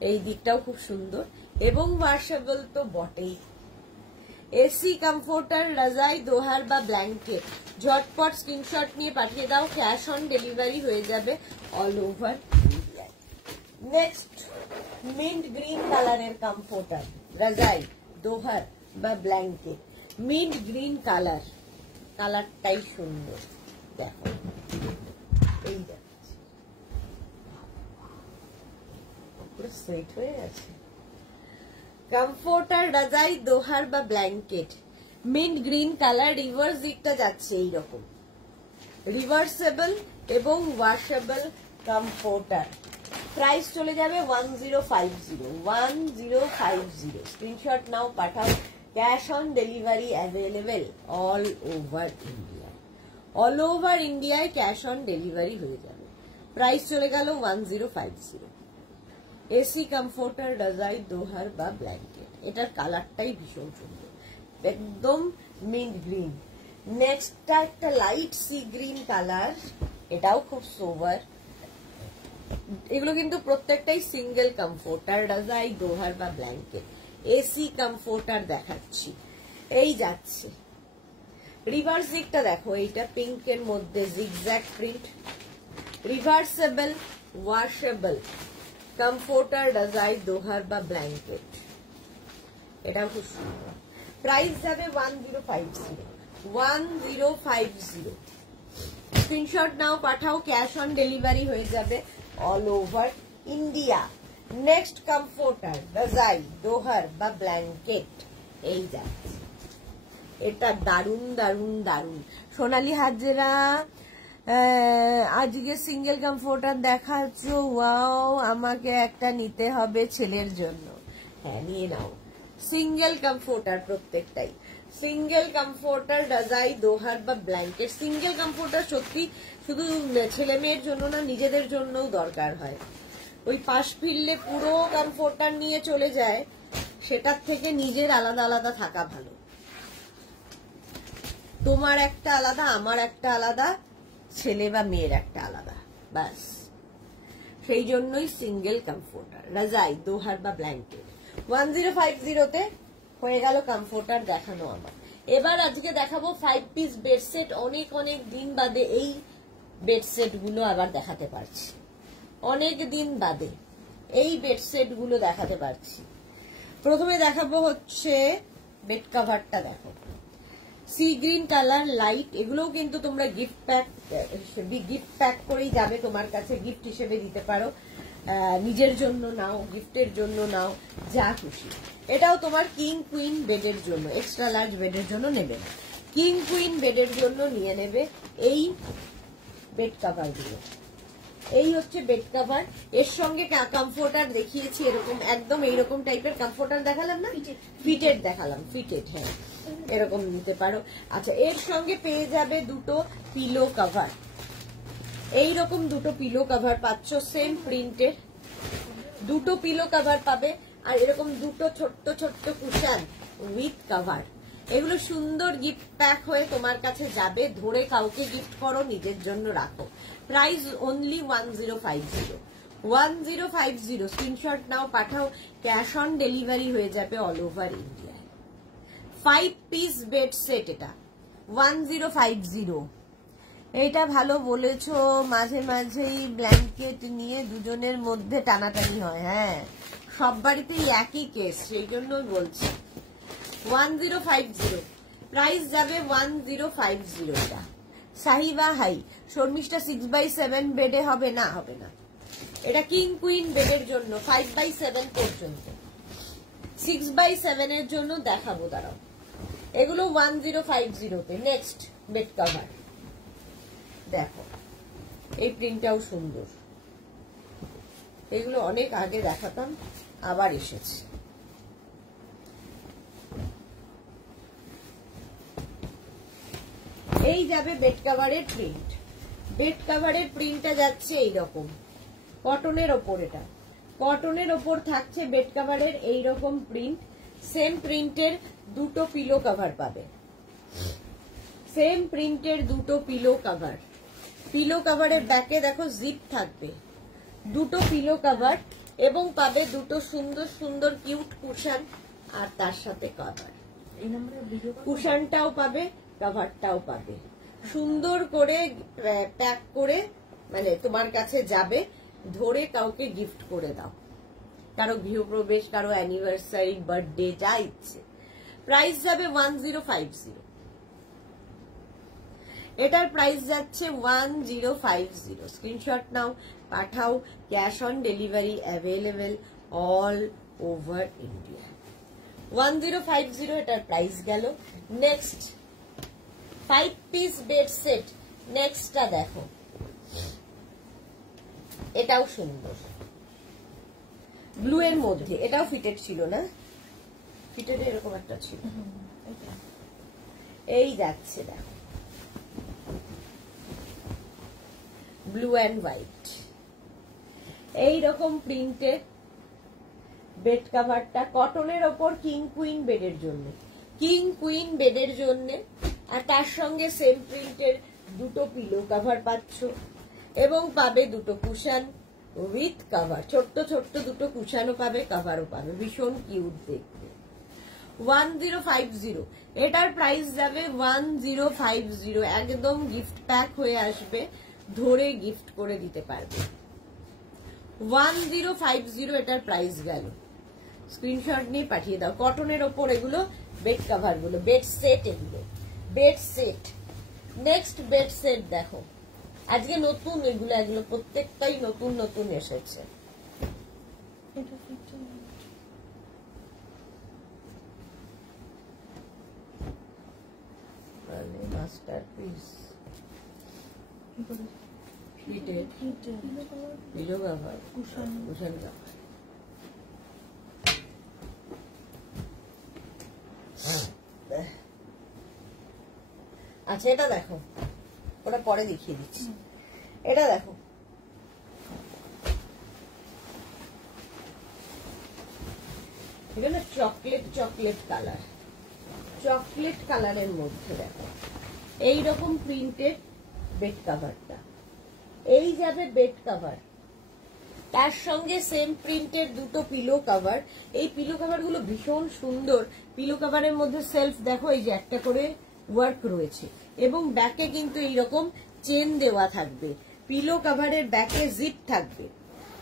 এই দিকটাও খুব সুন্দর, এবং ওয়াশেবল তো বটেই। এসি কমফোর্টার, রাজাই, দোহার বা ব্ল্যাঙ্কেট। ঝটপট স্ক্রিনশট নিয়ে পাঠিয়ে দাও, ক্যাশ অন ডেলিভারি হয়ে যাবে অল ওভার ইন্ডিয়ায়। নেক্সট মিন্ট গ্রিন কালারের কমফোর্টার, রাজাই, দোহার বা ব্ল্যাঙ্কেট। মিন্ট গ্রিন কালার, কালারটাই সুন্দর, দেখো এই যাচ্ছে, পুরো সেট হয়ে গেছে। কমফোর্টার, রাজাই, দোহার বা blanket, mint green colour, reverse দিকটা যাচ্ছে এইরকম, রিভার্সেবল এবং ওয়াশেবল কমফোর্টার। প্রাইস চলে যাবে 1050 স্ক্রিনশট নাও, পাঠাও। Cash on delivery available all over India. All over ইন্ডিয়ায় ক্যাশ অন ডেলিভারি হয়ে যাবে। প্রাইস চলে গেল 1050। এসি কমফোর্টার, রাজাই, দোহার বা ব্ল্যাঙ্কেট। এটার কালারটাই ভীষণ সুন্দর, একদম মিন্ট গ্রিন। নেক্সটটা একটা লাইট সি গ্রিন কালার, এটাও খুব সোভার। এগুলো কিন্তু প্রত্যেকটাই সিঙ্গেল কমফোর্টার, রাজাই, দোহার বা ব্ল্যাঙ্কেট। এসি কমফোর্টার দেখাচ্ছি, এই যাচ্ছে। রিভার্স দিকটা দেখো, এইটা পিঙ্কের মধ্যে zigzag print, reversible, washable comforter, রাজাই, দোহার বা ব্ল্যাঙ্কেট। এটাও খুব সুন্দর। প্রাইস যাবে 1050 স্ক্রিনশট নাও, পাঠাও। ক্যাশ অন ডেলিভারি হয়ে যাবে all over India. Next comforter, রাজাই, দোহার বা ব্ল্যাঙ্কেট, এই যাচ্ছে। এটা দারুন দারুন দারুন। সোনালী হাজরা আজকে সিঙ্গেল কমফোর্টার দেখাচ্ছ, ওয়াও, আমাকে একটা নিতে হবে ছেলের জন্য। হ্যাঁ, নিয়ে নাও। সিঙ্গেল কমফোর্টার, প্রত্যেকটাই সিঙ্গেল কমফোর্টার, রাজাই, দোহার বা ব্ল্যাঙ্কেট। সিঙ্গেল কমফোর্টার সত্যি শুধু ছেলে মেয়ের জন্য না, নিজেদের জন্যও দরকার হয়। ওই পাশ ফিরলে পুরো কমফোর্টার নিয়ে চলে যায়, সেটার থেকে নিজের আলাদা আলাদা থাকা ভালো। তোমার একটা আলাদা, আমার একটা আলাদা, ছেলে বা মেয়ের একটা আলাদা, ব্যাস। সেই জন্যই সিঙ্গেল কমফোর্টার, রাজাই, দোহার বা ব্ল্যাঙ্কেট। 1050 হয়ে গেল কমফোর্টার দেখানো আমার। এবার আজকে দেখাবো 5 পিস বেডসেট। অনেক অনেক দিন বাদে এই বেডসেট গুলো আবার দেখাতে পারছি, অনেক দিন বাদে এই বেডসেট গুলো দেখাতে পারছি। প্রথমে দেখাবো হচ্ছে বেড কভারটা, দেখো সি গ্রিন কালার, লাইট। এগুলোও কিন্তু তোমরা গিফট প্যাক করেই যাবে, তোমার কাছে গিফট হিসেবে দিতে পারো, নিজের জন্য নাও, গিফটের জন্য নাও, যা খুশি। এটাও তোমার কিং কুইন বেডের জন্য, এক্সট্রা লার্জ বেডের জন্য নেবে না, কিং কুইন বেডের জন্য নিয়ে নেবে এই বেড কভার গুলো। এই হচ্ছে বেড কভার। এর সঙ্গে কমফোর্টার দেখিয়েছি, এরকম একদম এইরকম টাইপের কমফোর্টার দেখালাম না, ফিটেড দেখালাম, ফিটেড, হ্যাঁ, এরকম নিতে পারো। আচ্ছা, এর সঙ্গে পেয়ে যাবে দুটো পিলো কভার, এইরকম দুটো পিলো কভার পাচ্ছ, সেম প্রিন্টের দুটো পিলো কভার পাবে। আর এরকম দুটো ছোট্ট ছোট্ট কুশন উইথ কভার। এগুলো সুন্দর গিফট প্যাক হয়ে তোমার কাছে যাবে, ধরে কাউকে গিফট করো, নিজের জন্য রাখো। প্রাইস অনলি 1050 স্ক্রিনশট নাও, পাঠাও। ক্যাশ অন ডেলিভারি হয়ে যাবে অল ওভার ইন্ডিয়ায়। 5 পিস বেড সেট, এটা 1050। এইটা ভালো বলেছো, মাঝে মাঝেই ব্ল্যাঙ্কেট নিয়ে দুজনের মধ্যে টানাটানি হয়। হ্যাঁ, সব বাড়িতেই একই কেস, সেই জন্যই বলছি 1050। প্রাইস যাবে 1050। এটা সাহিবা হাই। শর্মিষ্ঠা 6x7 বেডে হবে না, হবে না। এটা কিং কুইন বেডের জন্য 5x7 পর্যন্ত। 6x7 এর জন্য দেখাবো, দাঁড়াও। এগুলো 1050-তে। নেক্সট বেড কভার দেখো, এই প্রিন্টটাও সুন্দর। এগুলো অনেক আগে দেখাতাম, আবার এসেছে। এই যাবে বেড কাভারের প্রিন্ট। বেড কাভারের প্রিন্টটা যাচ্ছে এইরকম কটনের ওপর, এটা কটনের ওপর থাকছে বেড কাভারের এইরকম প্রিন্ট। সেম প্রিন্টের দুটো পিলো কভার পাবে, সেম প্রিন্টের দুটো পিলো কভার। পিলো কভারের ব্যাকে দেখো জিপ থাকবে, দুটো পিলো কভার এবং পাবে দুটো সুন্দর সুন্দর কিউট কুশন আর তার সাথে কভার। এই নম্বরে ভিডিও কুশনটাও পাবে, কভারটাও পাবে। সুন্দর করে প্যাক করে মানে তোমার কাছে যাবে, ধরে কাউকে গিফট করে দাও, কারো গৃহপ্রবেশ, কারো অ্যানিভার্সারি, বার্থডে, যা ইচ্ছে। প্রাইস যাবে 1050। এটার প্রাইস যাচ্ছে 1050। স্ক্রিনশট নাও, পাঠাও। Cash on delivery available all over India. 1050 এটার প্রাইস গেল। Next 5 piece bed set. নেক্সটটা দেখো, এটাও সুন্দর, ব্লু এর মধ্যে। এটাও ফিটেড ছিল না? ফিটেড এরকম একটা ছিল। এই যাচ্ছে দেখো, ব্লু অ্যান্ড হোয়াইট, এইরকম প্রিন্টের বেড কাভারটা কটনের ওপর কিং কুইন বেডের জন্য, কিং কুইন বেডের জন্য। আর তার সঙ্গে সেম প্রিন্টের দুটো পিলো কাভার পাচ্ছ এবং পাবে দুটো কুশন উইথ কাভার। ছোট্ট ছোট্ট দুটো কুশনও পাবে, কাভারও পাবে, ভীষণ কিউট দেখতে। 1050। এটার প্রাইস যাবে 1050। একদম গিফট প্যাক হয়ে আসবে, ধরে গিফট করে দিতে পারবে। 1050 এটার প্রাইস গেল। স্ক্রিনশট নিয়ে পাঠিয়ে দাও। কটনের ওপর এগুলো বেড কাভার গুলো, বেড সেট, এগুলো bed set. Next bed set দেখো, আজকে নতুন এগুলো, এগুলো প্রত্যেকটাই নতুন নতুন এসেছে। Masterpiece fitted pillow cover, cushion cover. আচ্ছা এটা দেখো, ওটা পরে দেখিয়ে দিচ্ছি। এটা দেখো, এখানে চকলেট চকলেট কালার, চকলেট কালারের মধ্যে দেখো এইরকম প্রিন্টেড বেড কাভারটা। এই যাবে বেড কাভার, তার সঙ্গে সেম প্রিন্টের দুটো পিলো কাভার। এই পিলো কাভার গুলো ভীষণ সুন্দর। পিলো কাভারের মধ্যে সেলফ দেখো, এই যে একটা করে ওয়ার্ক রয়েছে এবং ব্যাকে কিন্তু এইরকম চেন দেওয়া থাকবে। পিলো কাভারের ব্যাকে জিপ থাকবে,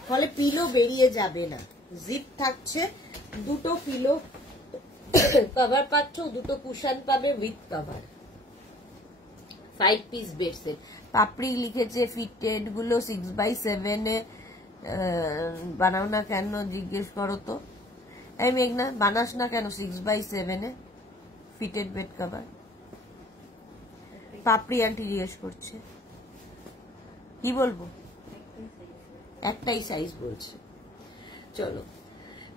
ফলে পিলো বেরিয়ে যাবে না, জিপ থাকছে। দুটো পিলো কভার পাচ্ছ, দুটো কুশন পাবে with cover. 5 piece bed set. Papri লিখেছে ফিটেড গুলো 6x7 এ বানাও না কেন জিজ্ঞেস করো তো। এই মেঘনা, বানাস না কেন 6x7 এ ফিটেড বেড কভার? পাপড়ি আন্টি জিজ্ঞেস করছে, কি বলবো, একটাই সাইজ বলছে। চলো,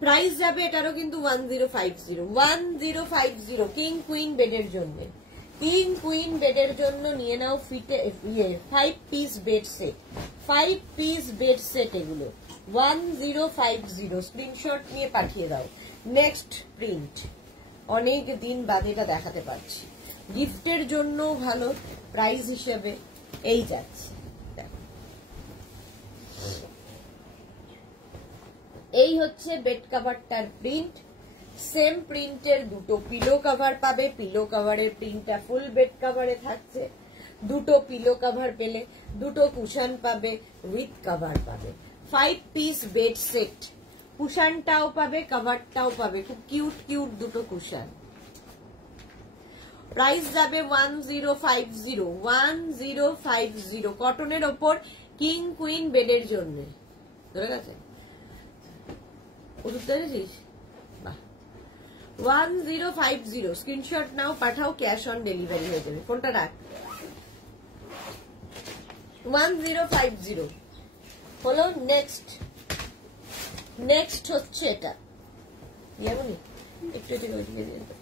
প্রাইস যাবে এটারও কিন্তু 1050। 1050 কিং কুইন বেডের জন্য। কিং কুইন বেডের জন্য নিয়ে নাও 5 piece bed set. 5 piece bed set এগুলো 1050। স্ক্রিনশট নিয়ে পাঠিয়ে দাও। নেক্সট প্রিন্ট, অনেক দিন বাদে এটা দেখাতে পারছি, গিফটের জন্য ভালো, প্রাইস হিসেবে এই যাচ্ছে। এই হচ্ছে বেড কাভারটার প্রিন্ট। সেম প্রিন্টের দুটো পিলো কাভার পাবে। পিলো কাভারের প্রিন্টটা ফুল বেড কাভারে থাকছে। দুটো পিলো কাভার পেলে দুটো কুশন পাবে, উইথ কাভার পাবে। 5 পিস বেড সেট, কুশনটাও পাবে, কাভারটাও পাবে। খুব কিউট কিউট দুটো কুশন। প্রাইস যাবে 1050। 1050 কটনের ওপর কিং কুইন বেডের জন্য। ধরে গেছে? ওষুধ এনেছিস? বাহ। 1050। স্ক্রিনশট নাও, পাঠাও, ক্যাশ অন ডেলিভারি হয়ে যাবে। ফোনটা রাখ। 1050 হলো। নেক্সট হচ্ছে এটা, যেমনই একটু একটু ওইদিকে দিয়ে দাও।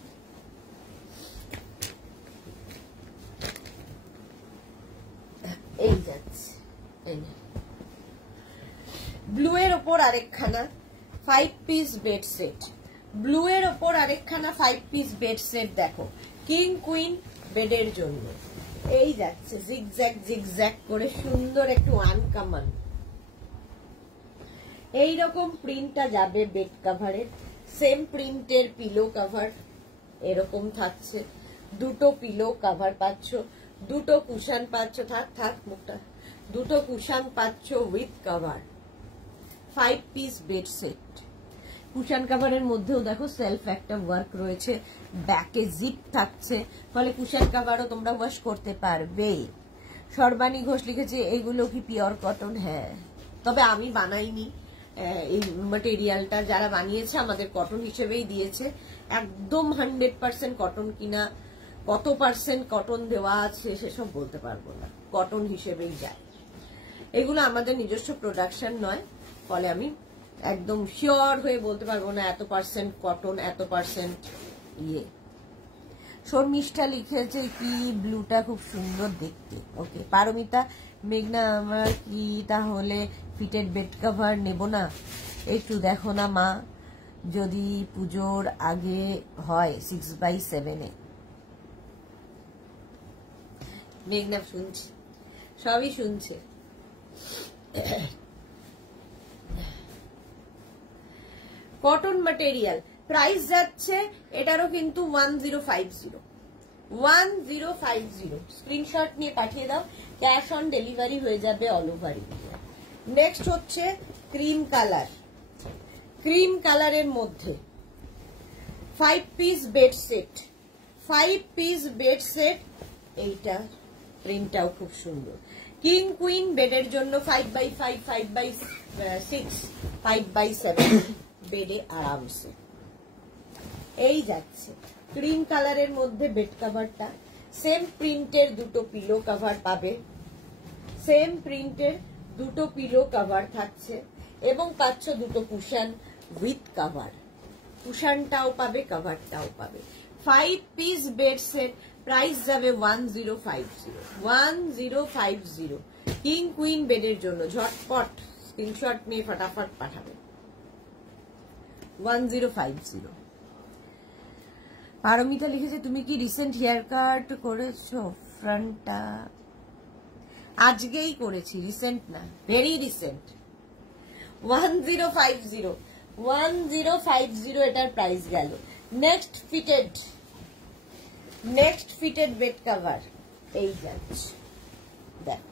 যাচ্ছে, ব্লু এর ওপর আরেকখানা 5 পিস বেড সেট, ব্লু এর ওপর আরেকখানা 5 পিস বেড সেট। দেখো কিং কুইন বেডের জন্য এই যাচ্ছে জিগজ্যাগ জিগজ্যাগ করে সুন্দর একটু আনকমন এইরকম প্রিন্টটা যাবে বেড কভারের। সেম প্রিন্টের পিলো কভার এরকম থাকছে, দুটো পিলো কভার পাচ্ছ, দুটো কুশন পাচ্ছ, থাক মুখটা, দুটো কুশন পাচ্ছ with cover, 5 piece bed set. Cushion কভারের মধ্যেও দেখো সেলফ একটা ওয়ার্ক রয়েছে, ব্যাকে জিপ থাকছে, ফলে কুশন কভারও তোমরা ওয়াশ করতে পারবে। সর্বাণী ঘোষ লিখেছে এইগুলো কি পিওর কটন? হ্যাঁ, তবে আমি বানাইনি এই ম্যাটেরিয়ালটা, যারা বানিয়েছে আমাদের কটন হিসেবেই দিয়েছে, একদম 100% কটন কিনা, কত পার্সেন্ট কটন দেওয়া আছে সেসব বলতে পারবো না, কটন হিসেবেই যায়। এগুলো আমাদের নিজস্ব প্রোডাকশন নয়, ফলে আমি একদম শিওর হয়ে বলতে পারবো না এত পার্সেন্ট কটন, এত পার্সেন্ট ইয়ে। শর্মিষ্ঠা লিখেছে কি ব্লুটা খুব সুন্দর দেখতে। ওকে পারমিতা, মেঘনা আমার কি তাহলে ফিটেড বেড কভার নেব না? একটু দেখো না মা, যদি পুজোর আগে হয় 6x7 এ। মেঘনা শুনছি, সবই শুনছে। কটন ম্যাটেরিয়াল প্রাইস যাচ্ছে এটারও কিন্তু 1050 স্ক্রিনশট নিয়ে পাঠিয়ে দাও, ক্যাশ অন ডেলিভারি হয়ে যাবে অল ওভার ইন্ডিয়া। নেক্সট হচ্ছে ক্রিম কালার, ক্রিম কালারের মধ্যে 5 piece bed set, 5 piece bed set. এইটা প্রিন্টটাও খুব সুন্দর, কিং কুইন বেডের জন্য 5x5, 5x6, 5x7 বেডে আরামসে। এই যাচ্ছে ক্রিম কালারের মধ্যে বেড কভারটা, সেম প্রিন্টের দুটো পিলো কভার পাবে, সেম প্রিন্টের দুটো পিলো কভার থাকছে এবং পাচ্ছ দুটো কুশন উইথ কভার, কুশনটাও পাবে কভারটাও পাবে। 5 পিস বেড সেট, প্রাইস যাবে 1050 কিং কুইন বেডের জন্য। ঝটপট স্ক্রিনশট নিয়ে ফটাফট পাঠাবে 1050। পারমিতা লিখেছে তুমি কি রিসেন্ট হেয়ার কাট করেছো? ফ্রন্টটা আজকেই করেছি, রিসেন্ট না, ভেরি রিসেন্ট। 1050 এটার প্রাইস গেল। নেক্সট ফিটেড বেড কভার এই যাচ্ছে, দেখ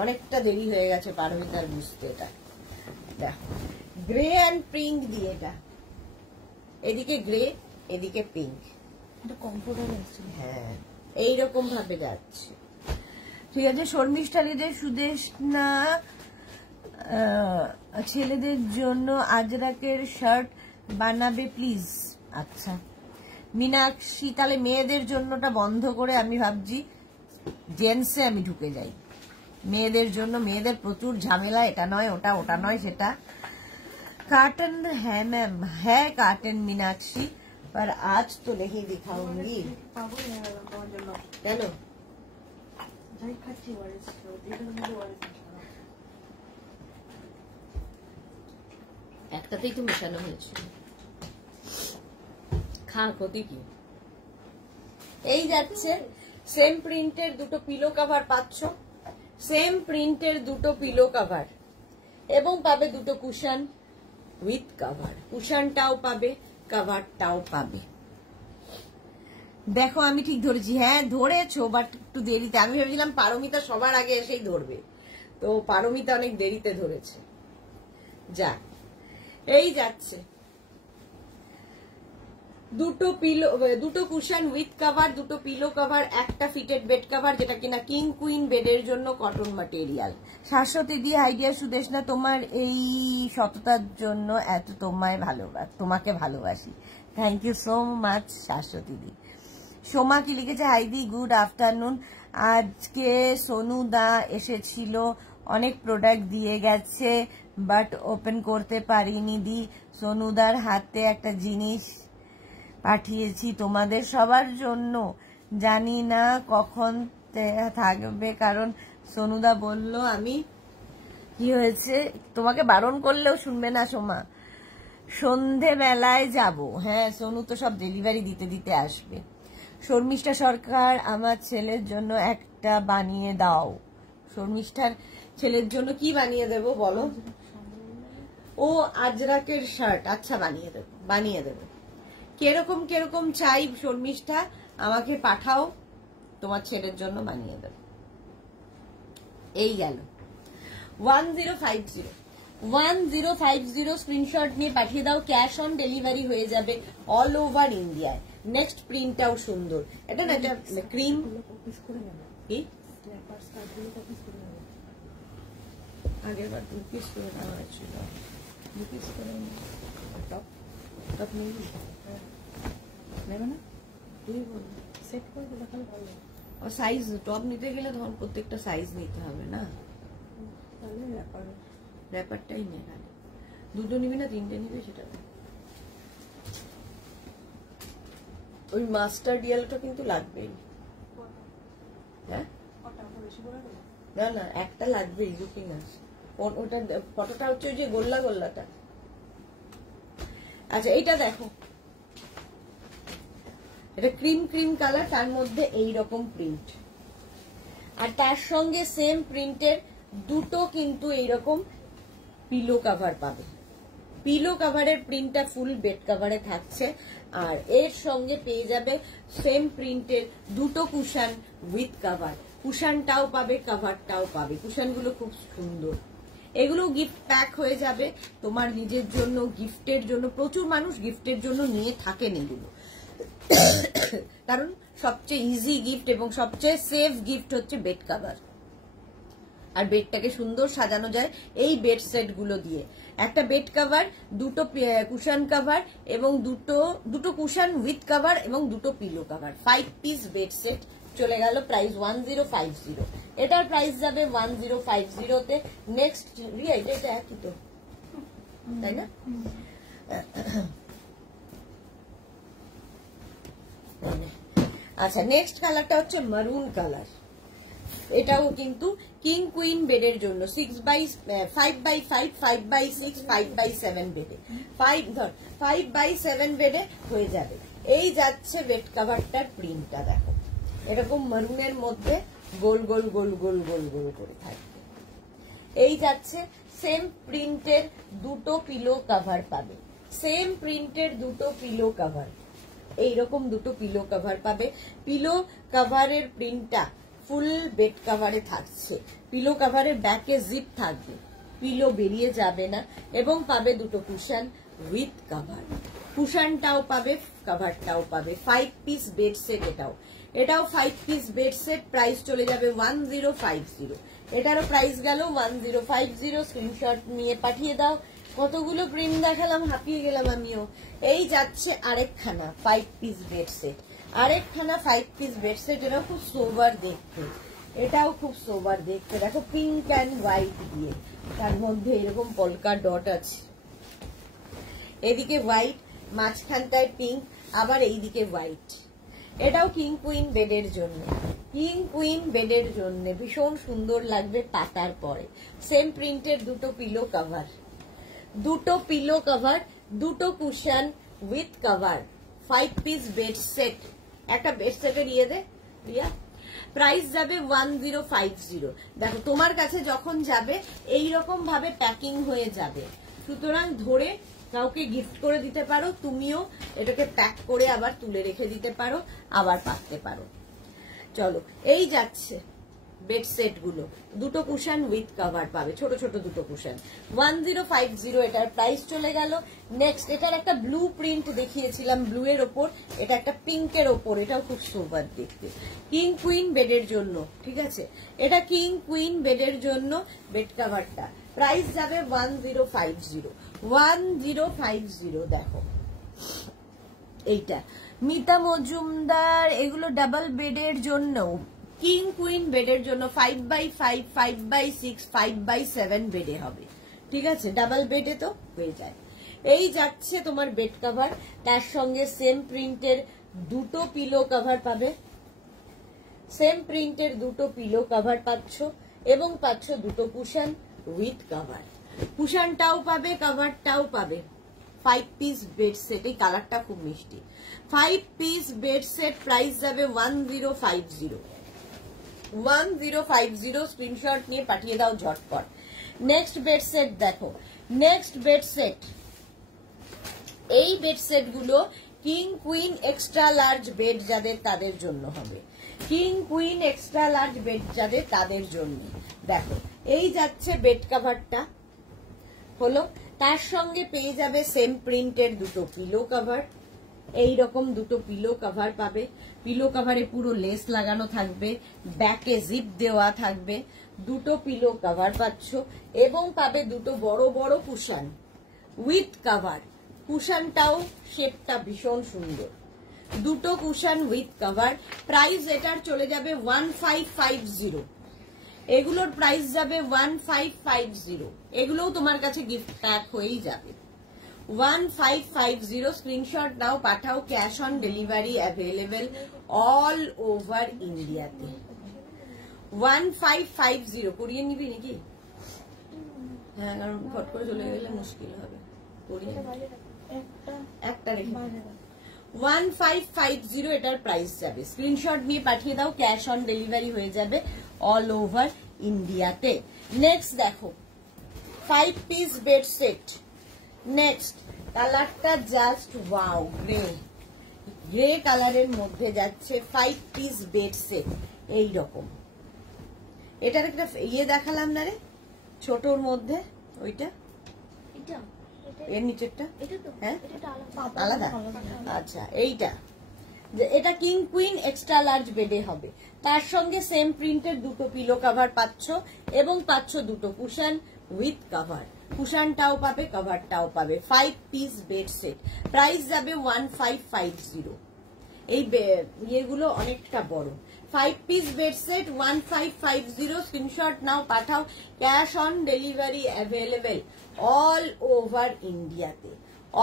অনেকটা দেরি হয়ে গেছে পারমিতার বুঝতে। এটা দেখ গ্রে অ্যান্ড পিঙ্ক দিয়ে, এটা এদিকে গ্রে এদিকে পিঙ্ক, এটা কমফোর্টেবল আছে। হ্যাঁ এইরকম ভাবে যাচ্ছে। ঠিক আছে, শর্মিষ্ঠালীদের সুদেশ না ছেলেদের জন্য আজরাকের শার্ট বানাবে প্লিজ। আচ্ছা মীনাক্ষী, তাহলে মেয়েদের জন্যটা বন্ধ করে আমি ভাবছি জেন্টসে আমি ঢুকে যাই। মেয়েদের জন্য, মেয়েদের প্রচুর ঝামেলা, এটা নয় ওটা, ওটা নয় সেটা। কার্টन है मैम, है काटन मीनाक्षी, पर आज तो नहीं दिखाऊंगी। কেন? একটাতেই তো মেশানো হয়েছে, খা, ক্ষতি কি? এই যাচ্ছে সেম প্রিন্টের দুটো পিলো কভার পাচ্ছ, সেম প্রিন্টের দুটো পিলো কভার এবং পাবে দুটো কুশন উইথ কভার, কুশনটাও পাবে কভারটাও পাবে। দেখো আমি ঠিক ধরেছি, হ্যাঁ ধরেছো, বাট একটু দেরিতে। আমি ভেবেছিলাম পারমিতা সবার আগে এসেই ধরবে, তো পারমিতা অনেক দেরিতে ধরেছে। যা এই যাচ্ছে দুটো কুশন উইথ কভার, দুটো পিলো কভার, একটা ফিটেড বেড কভার, যেটা কিনা কিং কুইন বেডের জন্য কটন ম্যাটেরিয়াল। শাশ্বতী দি আইডিয়া সুদেশ না, তোমার এই সততার জন্য এত তোমাকে ভালোবাসি। Thank you so much Shashwati di. Soma কি লিখেছে, হাইদি গুড আফটারনুন, আজকে সোনু দা এসেছিল, অনেক প্রোডাক্ট দিয়ে গেছে বাট ওপেন করতে পারিনি দি। সোনুদার হাতে একটা জিনিস পাঠিয়েছি তোমাদের সবার জন্য, জানি না কখন থাকবে, কারণ সোনুদা বলল আমি কি হয়েছে, তোমাকে বারণ করলেও শুনবে না সোমা, সন্ধেবেলায় যাব। হ্যাঁ, সোনু তো সব ডেলিভারি দিতে দিতে আসবে। শর্মিষ্ঠা সরকার, আমার ছেলের জন্য একটা বানিয়ে দাও। শর্মিষ্ঠার ছেলের জন্য কি বানিয়ে দেব বলো? ও আজরাকের শার্ট, আচ্ছা বানিয়ে দেব। কিরকম কিরকম চাই শর্মিষ্ঠা আমাকে পাঠাও, তোমার ছেলের জন্য বানিয়ে দেব। এই গেল 1050 স্ক্রিনশট নিয়ে পাঠিয়ে দাও। ক্যাশ অন ডেলিভারি হয়ে যাবে অল ওভার ইন্ডিয়ায়। নেক্সট প্রিন্টটাও সুন্দর, এটা না এটা ক্রিম কি আগের বার 2 পিস করে নেওয়া হয়েছিল, 2 পিস করে টপ টপ নেবে না, তুই বল সেট করে দেখালে ভালো। ও সাইজ টপ নিতে গেলে তখন প্রত্যেকটা সাইজ নিতে হবে না, তাহলে র্যাপারটাই নে। দুটো নিবি না তিনটে নিবি সেটা। ওই মাস্টার ডিয়ালটা কিন্তু লাগবেই। হ্যাঁ না না একটা লাগবেই, লুকিং আছে ওটা, ফটোটা হচ্ছে ওই যে গোল্লা গোল্লাটা। আচ্ছা এইটা দেখো, এটা ক্রিম ক্রিম কালার, তার মধ্যে এই রকম প্রিন্ট, আর তার সঙ্গে সেম প্রিন্টের দুটো কিন্তু এইরকম পিলো কভার পাবে। পিলো কভারের প্রিন্টটা ফুল বেড কভারে থাকছে, আর এর সঙ্গে পেয়ে যাবে সেম প্রিন্টের দুটো কুশন উইথ কভার। কুশনটাও পাবে, কভারটাও পাবে। কুশনগুলো খুব সুন্দর, এগুলো গিফট প্যাক হয়ে যাবে তোমার নিজের জন্য, গিফটের জন্য। প্রচুর মানুষ গিফটের জন্য নিয়ে থাকেন এগুলো, কারণ সবচেয়ে ইজি গিফট এবং সবচেয়ে সেফ গিফট হচ্ছে বেড কভার। আর বেডটাকে সুন্দর সাজানো যায় এই বেড সেট গুলো দিয়ে। একটা বেড কভার, দুটো কুশন কভার এবং দুটো কুশন উইথ কভার এবং দুটো pillow cover, 5 piece bed set চলে গেল। প্রাইস 1050, এটার প্রাইস যাবে 1050 তে। নেক্সট রিয়া, এটা একই তো তাই না? আচ্ছা, নেক্সট কালারটা হচ্ছে মারুন কালার। এটাও কিন্তু কিং কুইন বেডের জন্য 5x5, 5x6, 5x7 বেডে, 5x7 বেডে হয়ে যাবে। এই যাচ্ছে বেড কভারটার প্রিন্টটা দেখো, এরকম মারুনের মধ্যে গোল গোল গোল গোল গোল গোল করে থাকবে। এই যাচ্ছে সেম প্রিন্টের দুটো পিলো কভার পাবে, সেম প্রিন্টের দুটো পিলো কভার, এইরকম দুটো পিলো কভার পাবে। পিলো কভারের প্রিন্টটা ফুল বেড কভারে থাকছে, পিলো কভারের ব্যাকে জিপ থাকবে, পিলো বেরিয়ে যাবে না, এবং পাবে দুটো কুশন উইথ কভার। কুশনটাও পাবে, কভারটাও পাবে। 5 পিস বেড সেট, এটাও 5 পিস বেড সেট। প্রাইস চলে যাবে 1050, এটারও প্রাইস গেল 1050। স্ক্রিনশট নিয়ে পাঠিয়ে দাও। কতগুলো প্রিন্ট দেখালাম, হাঁপিয়ে গেলাম আমিও। এই যাচ্ছে আরেকখানা 5 পিস বেড সেট, আরেকখানা 5 পিস বেড সেট। এটাও খুব সোবার দেখতে, এটাও খুব সোবার দেখতে। দেখো পিঙ্ক অ্যান্ড হোয়াইট দিয়ে, তার মধ্যে এরকম পলকা ডট আছে, এদিকে হোয়াইট, মাঝখানটায় পিঙ্ক, আবার এইদিকে হোয়াইট। এটাও কিং কুইন বেডের জন্য, কিং কুইন বেডের জন্য ভীষণ সুন্দর লাগবে পাতার পরে। সেম প্রিন্টের দুটো পিলো কভার, দুটো cushion with cover, 5 piece bed set. একটা বেড সেটের ইয়ে দে রিয়া। প্রাইস যাবে 1050। দেখো তোমার কাছে যখন যাবে এইরকম ভাবে প্যাকিং হয়ে যাবে, সুতরাং ধরে কাউকে গিফট করে দিতে পারো, তুমিও এটাকে প্যাক করে আবার তুলে রেখে দিতে পারো, আবার পাততে পারো। চলো, এই যাচ্ছে বেড সেট গুলো, দুটো কুশন উইথ কভার পাবে, ছোট ছোট দুটো কুশন। 1050 এটার প্রাইস চলে গেল। নেক্সট, এটার একটা ব্লু প্রিন্ট দেখিয়েছিলাম, ব্লু এর ওপর, এটা একটা পিঙ্কের ওপর, এটাও খুব সোবার দেখতে। কিং কুইন বেডের জন্য, ঠিক আছে, এটা কিং কুইন বেডের জন্য বেড কভারটা। প্রাইস যাবে 1050। দেখো এইটা মিতা মজুমদার, এগুলো ডাবল বেডের জন্য, কিং কুইন বেডের জন্য 5x5, 5x6, 5x7 বেডে হবে, ঠিক আছে, ডাবল বেডে তো হয়ে যায়। এই যাচ্ছে তোমার বেড কভার, তার সঙ্গে সেম প্রিন্টের দুটো পিলো কভার পাবে, সেম প্রিন্টের দুটো পিলো কভার পাচ্ছ এবং পাচ্ছ দুটো কুশন উইথ কভার। কুশনটাও পাবে, কভারটাও পাবে। 5 পিস বেড সেট, এই কালারটা খুব মিষ্টি। 5 পিস বেড সেট প্রাইস যাবে 1050। 1050 স্ক্রিনশট নিয়ে পাঠিয়ে দাও ঝটপট। নেক্সট বেড সেট দেখো, নেক্সট বেড সেট, এই বেড সেট গুলো king queen extra large bed যাদের তাদের জন্য হবে। King queen extra large bed যাদের তাদের জন্য। দেখো এই যাচ্ছে বেড কভারটা হলো, তার সঙ্গে পেয়ে যাবে সেম প্রিন্টের দুটো পিলো কভার। এইরকম দুটো পিলো কভার পাবে। পিলো কভারে পুরো লেস লাগানো থাকবে, ব্যাকে জিপ দেওয়া থাকবে। দুটো পিলো কভার পাচ্ছ এবং পাবে দুটো বড় বড় কুশন উইথ কভার। কুশনটাও শেপটা ভীষণ সুন্দর। দুটো কুশন উইথ কভার। প্রাইস এটার চলে যাবে 1550। এগুলোর প্রাইস যাবে 1550। এগুলোও তোমার কাছে গিফট প্যাক হয়েই যাবে। 1550 স্ক্রিনশট নাও, পাঠাও। Cash on delivery available all over ইন্ডিয়াতে। 1550 করিয়ে নিবি নাকি? হ্যাঁ, কারণ ফট করে চলে গেলে মুশকিল হবে। করিয়ে একটা রেখে 1550 এটার প্রাইস যাবে। স্ক্রিনশট নিয়ে পাঠিয়ে দাও, ক্যাশ অন ডেলিভারি হয়ে যাবে অল ওভার ইন্ডিয়াতে। নেক্সট দেখো 5 পিস বেড সেট। নেক্সট কালারটা জাস্ট ওয়াও, গ্রে। গ্রে কালারের মধ্যে যাচ্ছে 5 পিস বেড সেট এইরকম। এটার একটা ইয়ে দেখালাম না রে, ছোটর মধ্যে, ওইটা এর নিচেরটা, হ্যাঁ আলাদা। আচ্ছা এইটা, এটা কিং কুইন এক্সট্রা লার্জ বেডে হবে। তার সঙ্গে সেম প্রিন্টের দুটো পিলো কভার পাচ্ছ এবং পাচ্ছ দুটো কুশন উইথ কভার। কুশনটাও পাবে, কভারটাও পাবে। 5 পিস বেড সেট প্রাইস যাবে 1550। এই ইয়েগুলো অনেকটা বড়। 5 পিস বেড সেট 1550 স্ক্রিনশট নাও, পাঠাও। Cash on delivery available all over ইন্ডিয়াতে।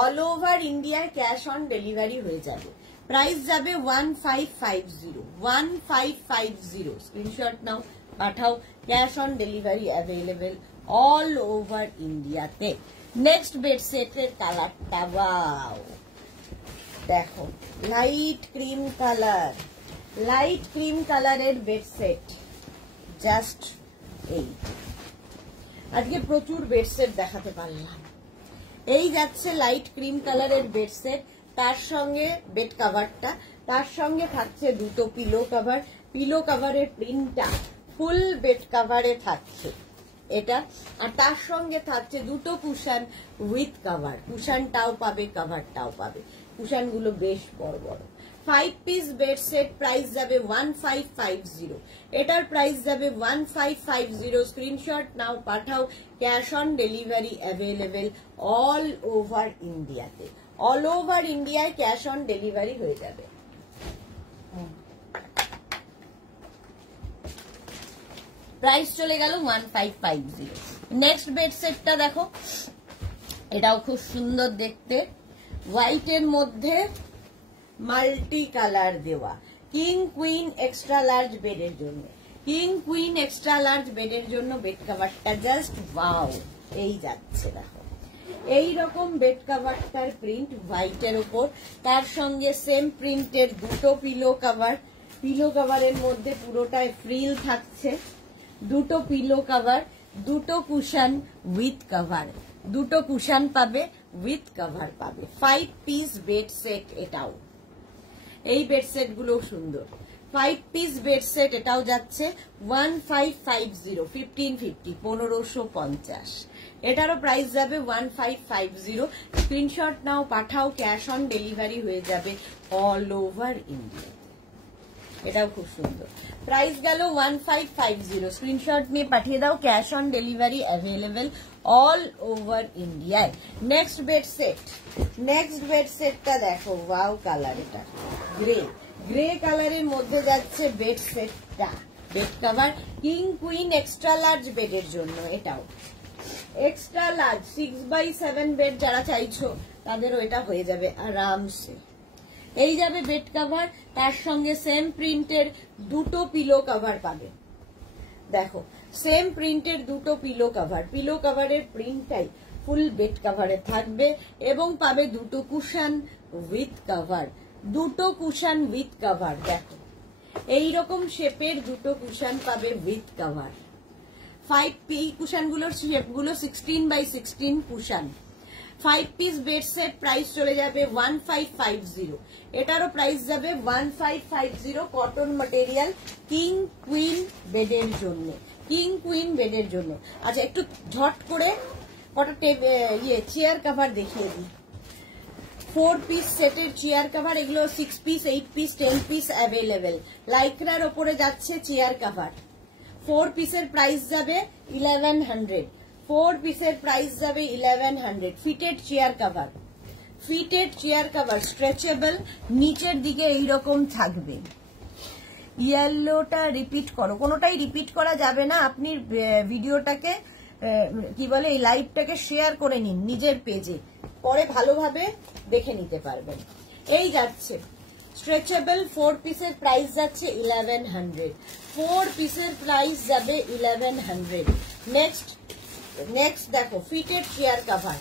অল ওভার ইন্ডিয়ায় ক্যাশ অন ডেলিভারি হয়ে যাবে। প্রাইস যাবে 1550। 1550 স্ক্রিনশট নাও, পাঠাও। Cash on delivery available all over ইন্ডিয়াতে। নেক্সট বেড সেটের কালারটা ওয়াও, দেখো light cream colour. Light cream কালারের বেড সেট জাস্ট এই। আজকে প্রচুর বেড সেট দেখাতে পারলাম। এই যাচ্ছে লাইট ক্রিম কালারের বেড সেট, তার সঙ্গে বেড কভারটা, তার সঙ্গে থাকছে দুটো পিলো কভার। পিলো কভারের প্রিন্টটা ফুল বেড কভারে থাকছে এটা, আর তার সঙ্গে থাকছে দুটো কুশন উইথ কভার। কুশনটাও পাবে, কভারটাও পাবে। কুশনগুলো বেশ বড় বড়। 5 পিস বেড সেট প্রাইস যাবে 1550। এটার প্রাইস যাবে 1550। স্ক্রিনশট নাও, পাঠাও। Cash on delivery available all over ইন্ডিয়াতে। অল ওভার ইন্ডিয়ায় ক্যাশ অন ডেলিভারি হয়ে যাবে। প্রাইস চলে গেল 1550। নেক্সট বেড সেটটা দেখো, এটাও খুব সুন্দর দেখতে। হোয়াইটের মধ্যে মাল্টি কালার দেওয়া। কিং কুইন এক্সট্রা লার্জ বেডের জন্য। কিং কুইন এক্সট্রা লার্জ বেডের জন্য বেড কভারটা জাস্ট ওয়াও, এই যাচ্ছে দেখো। এইরকম বেড কভারটার প্রিন্ট হোয়াইটের উপর, তার সঙ্গে সেম প্রিন্টের দুটো পিলো কভার। পিলো কভারের মধ্যে পুরোটায় ফ্রিল থাকছে। দুটো পিলো কভার, দুটো কুশন উইথ কভার। দুটো কুশন পাবে, উইথ কভার পাবে। 5 পিস বেড সেট এটাও। এই বেড সেট গুলো সুন্দর। 5 পিস বেড সেট এটাও যাচ্ছে 1550। 1550 1550। এটারও প্রাইস যাবে 1550। স্ক্রিনশট নাও, পাঠাও। ক্যাশ অন ডেলিভারি হয়ে যাবে অল ওভার ইন্ডিয়া। এটাও খুব সুন্দর। প্রাইস গেল 1550। স্ক্রিনশট নিয়ে পাঠিয়ে দাও, cash on delivery available all over ইন্ডিয়ায়। Next bed set. Next bed সেটটা দেখো, ওয়াও কালার। এটা গ্রে। গ্রে কালারের মধ্যে যাচ্ছে বেড সেটটা। Bed cover king queen extra large বেডের জন্য। এটাও এক্সট্রা লার্জ 6x7 বেড যারা চাইছো তাদেরও এটা হয়ে যাবে আরামসে। এই যাবে বেড কভার, তার সঙ্গে সেম প্রিন্টের দুটো পিলো কভার পাবে। দেখো সেম প্রিন্টের দুটো পিলো কভার, পিলো কভারের প্রিন্টটাই ফুল বেড কভারে থাকবে এবং পাবে দুটো কুশন উইথ কভার, দুটো কুশন উইথ কভার। দেখো এইরকম শেপের দুটো কুশন পাবে উইথ কভার। 5 পিস কুশনগুলোর শেপগুলো 16x16 cushion. 5 piece bed set price চলে যাবে 1550, এটারও প্রাইস যাবে 1550 কটন ম্যাটেরিয়াল কিং কুইন বেডের জন্য, কিং কুইন বেডের জন্য। আচ্ছা একটু ঝট করে কটা চেয়ার কভার দেখিয়ে দিই। 4 পিস সেটের চেয়ার কভার, এগুলো 6 পিস 8 পিস 10 পিস অ্যাভেলেবেল। লাইক্রার ওপরে যাচ্ছে চেয়ার কভার। 4 পিসের প্রাইস যাবে 1100, 4 পিসের প্রাইস যাবে 1100। Fitted chair cover, fitted chair cover stretchable, নিচের দিকে এইরকম থাকবে। ইয়েলোটা রিপিট করো, কোনোটাই রিপিট করা যাবে না। আপনি ভিডিওটাকে কি বলে এই লাইভটাকে শেয়ার করে নিন নিজের পেজে, পরে ভালোভাবে দেখে নিতে পারবেন। এই যাচ্ছে স্ট্রেচেবল 4 পিসের প্রাইস যাচ্ছে 1100, 4 পিসের প্রাইস যাবে 1100। নেক্সট দেখো ফিটেড চেয়ার কভার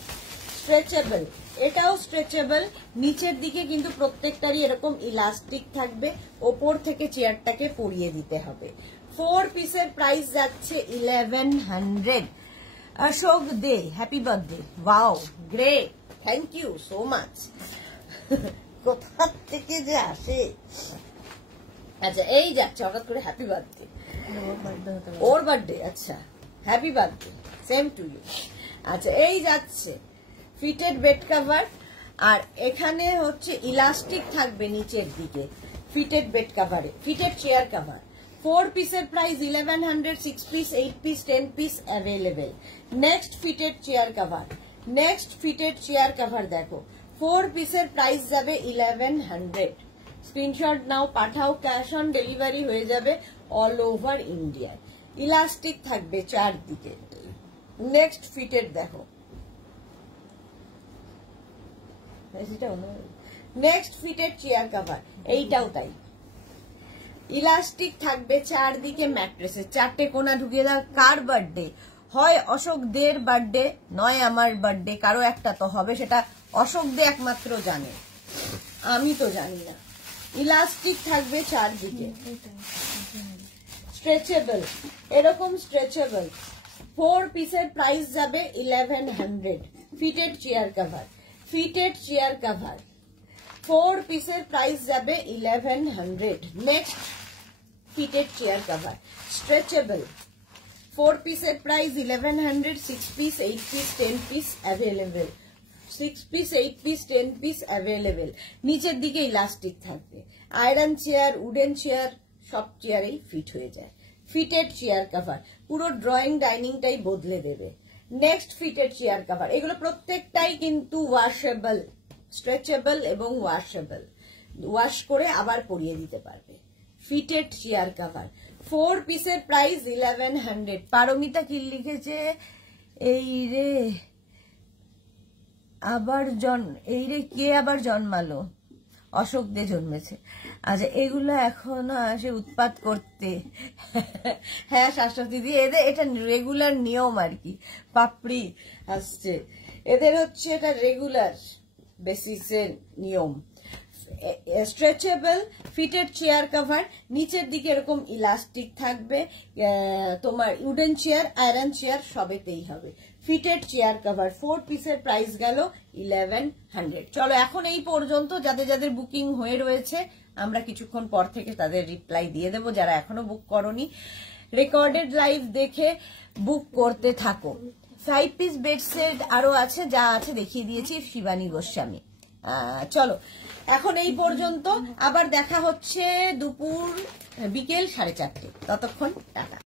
স্ট্রেচেবল, এটাও স্ট্রেচেবল, নিচের দিকে কিন্তু প্রত্যেকটারই এরকম ইলাস্টিক থাকবে, ওপর থেকে চেয়ারটাকে পরিয়ে দিতে হবে। 4 পিসের প্রাইস যাচ্ছে 1100। Ashok De happy birthday, wow great, thank you so much. কোথা থেকে যে আসে। আচ্ছা এই যাচ্ছে হঠাৎ করে হ্যাপি বার্থডে, ওর বার্থডে, আচ্ছা happy birthday, same to you. আচ্ছা এই যাচ্ছে ফিটেড বেড কভার, আর এখানে হচ্ছে ইলাস্টিক থাকবে নিচের দিকে ফিটেড বেড কভারে, ফিটেড চেয়ার কভার। 4 পিসের price 1100, 6 piece 8 piece 10 piece available. Next fitted chair cover, next fitted chair cover দেখো 4 পিসের প্রাইস যাবে 1100। স্ক্রিনশট নাও, পাঠাও, ক্যাশ অন ডেলিভারি হয়ে যাবে অল ওভার ইন্ডিয়ায়। ইলাস্টিক থাকবে চারদিকে। নেক্সট ফিটেড দেখো, নেক্সট ফিটেড চেয়ার কভার, এইটাও তাই ইলাস্টিক থাকবে চারদিকে ম্যাট্রেসে, চারটে কোনা ঢুকিয়ে দাও। কার বার্থডে? হয় অশোক দের বার্থডে, নয় আমার বার্থডে, কারো একটা তো হবে, সেটা অশোক দে একমাত্র জানে, আমি তো জানি না। ইলাস্টিক থাকবে চারদিকে, স্ট্রেচেবল, এরকম স্ট্রেচেবল। 4 পিসের প্রাইস যাবে 1100। Fitted chair cover, fitted chair cover 4 পিসের প্রাইস যাবে 1100। Next fitted chair cover stretchable, 4 পিসের price 1100, 6 piece 8 piece 10 piece available, 6 piece 8 piece 10 piece available. নিচের দিকে ইলাস্টিক থাকবে। আয়রন চেয়ার, উডেন চেয়ার সব চেয়ারেই ফিট হয়ে যায়। ফিটেড চেয়ার কভার পুরো ড্রয়িং ডাইনিংটাই বদলে দেবে। নেক্সট ফিটেড চেয়ার কভার, এগুলো প্রত্যেকটাই কিন্তু ওয়াশেবল, স্ট্রেচেবল এবং ওয়াশেবল, ওয়াশ করে আবার পরিয়ে দিতে পারবে। ফিটেড চেয়ার কভার 4 পিসের প্রাইস 1100। পারমিতা কি লিখেছে? এই রে আবার এই রে কে আবার জন্মালো? অশোক দে জন্মেছে। আচ্ছা এগুলো এখনো আসে উৎপাত করতে। হ্যাঁ শাশ্বতী দি, এদের এটা রেগুলার নিয়ম আর কি। পাপড়ি আসছে, এদের হচ্ছে এটা রেগুলার বেসিসের নিয়ম। স্ট্রেচেবল ফিটেড চেয়ার কভার, নিচের দিকে এরকম ইলাস্টিক থাকবে। তোমার উডেন চেয়ার, আয়রন চেয়ার সবেতেই হবে। ফিটেড চেয়ার কভার 4 পিসের প্রাইস গেল 1100। চলো এখন এই পর্যন্ত, যাদের যাদের বুকিং হয়ে রয়েছে আমরা কিছুক্ষণ পর থেকে তাদের রিপ্লাই দিয়ে দেবো। যারা এখনো বুক করনি, রেকর্ডেড লাইভ দেখে বুক করতে থাকো। 5 পিস বেড সেট আরো আছে, যা আছে দেখিয়ে দিয়েছি শিবানী গোস্বামী। চলো এখন এই পর্যন্ত, আবার দেখা হচ্ছে বিকেল 4:30। ততক্ষণ টাটা।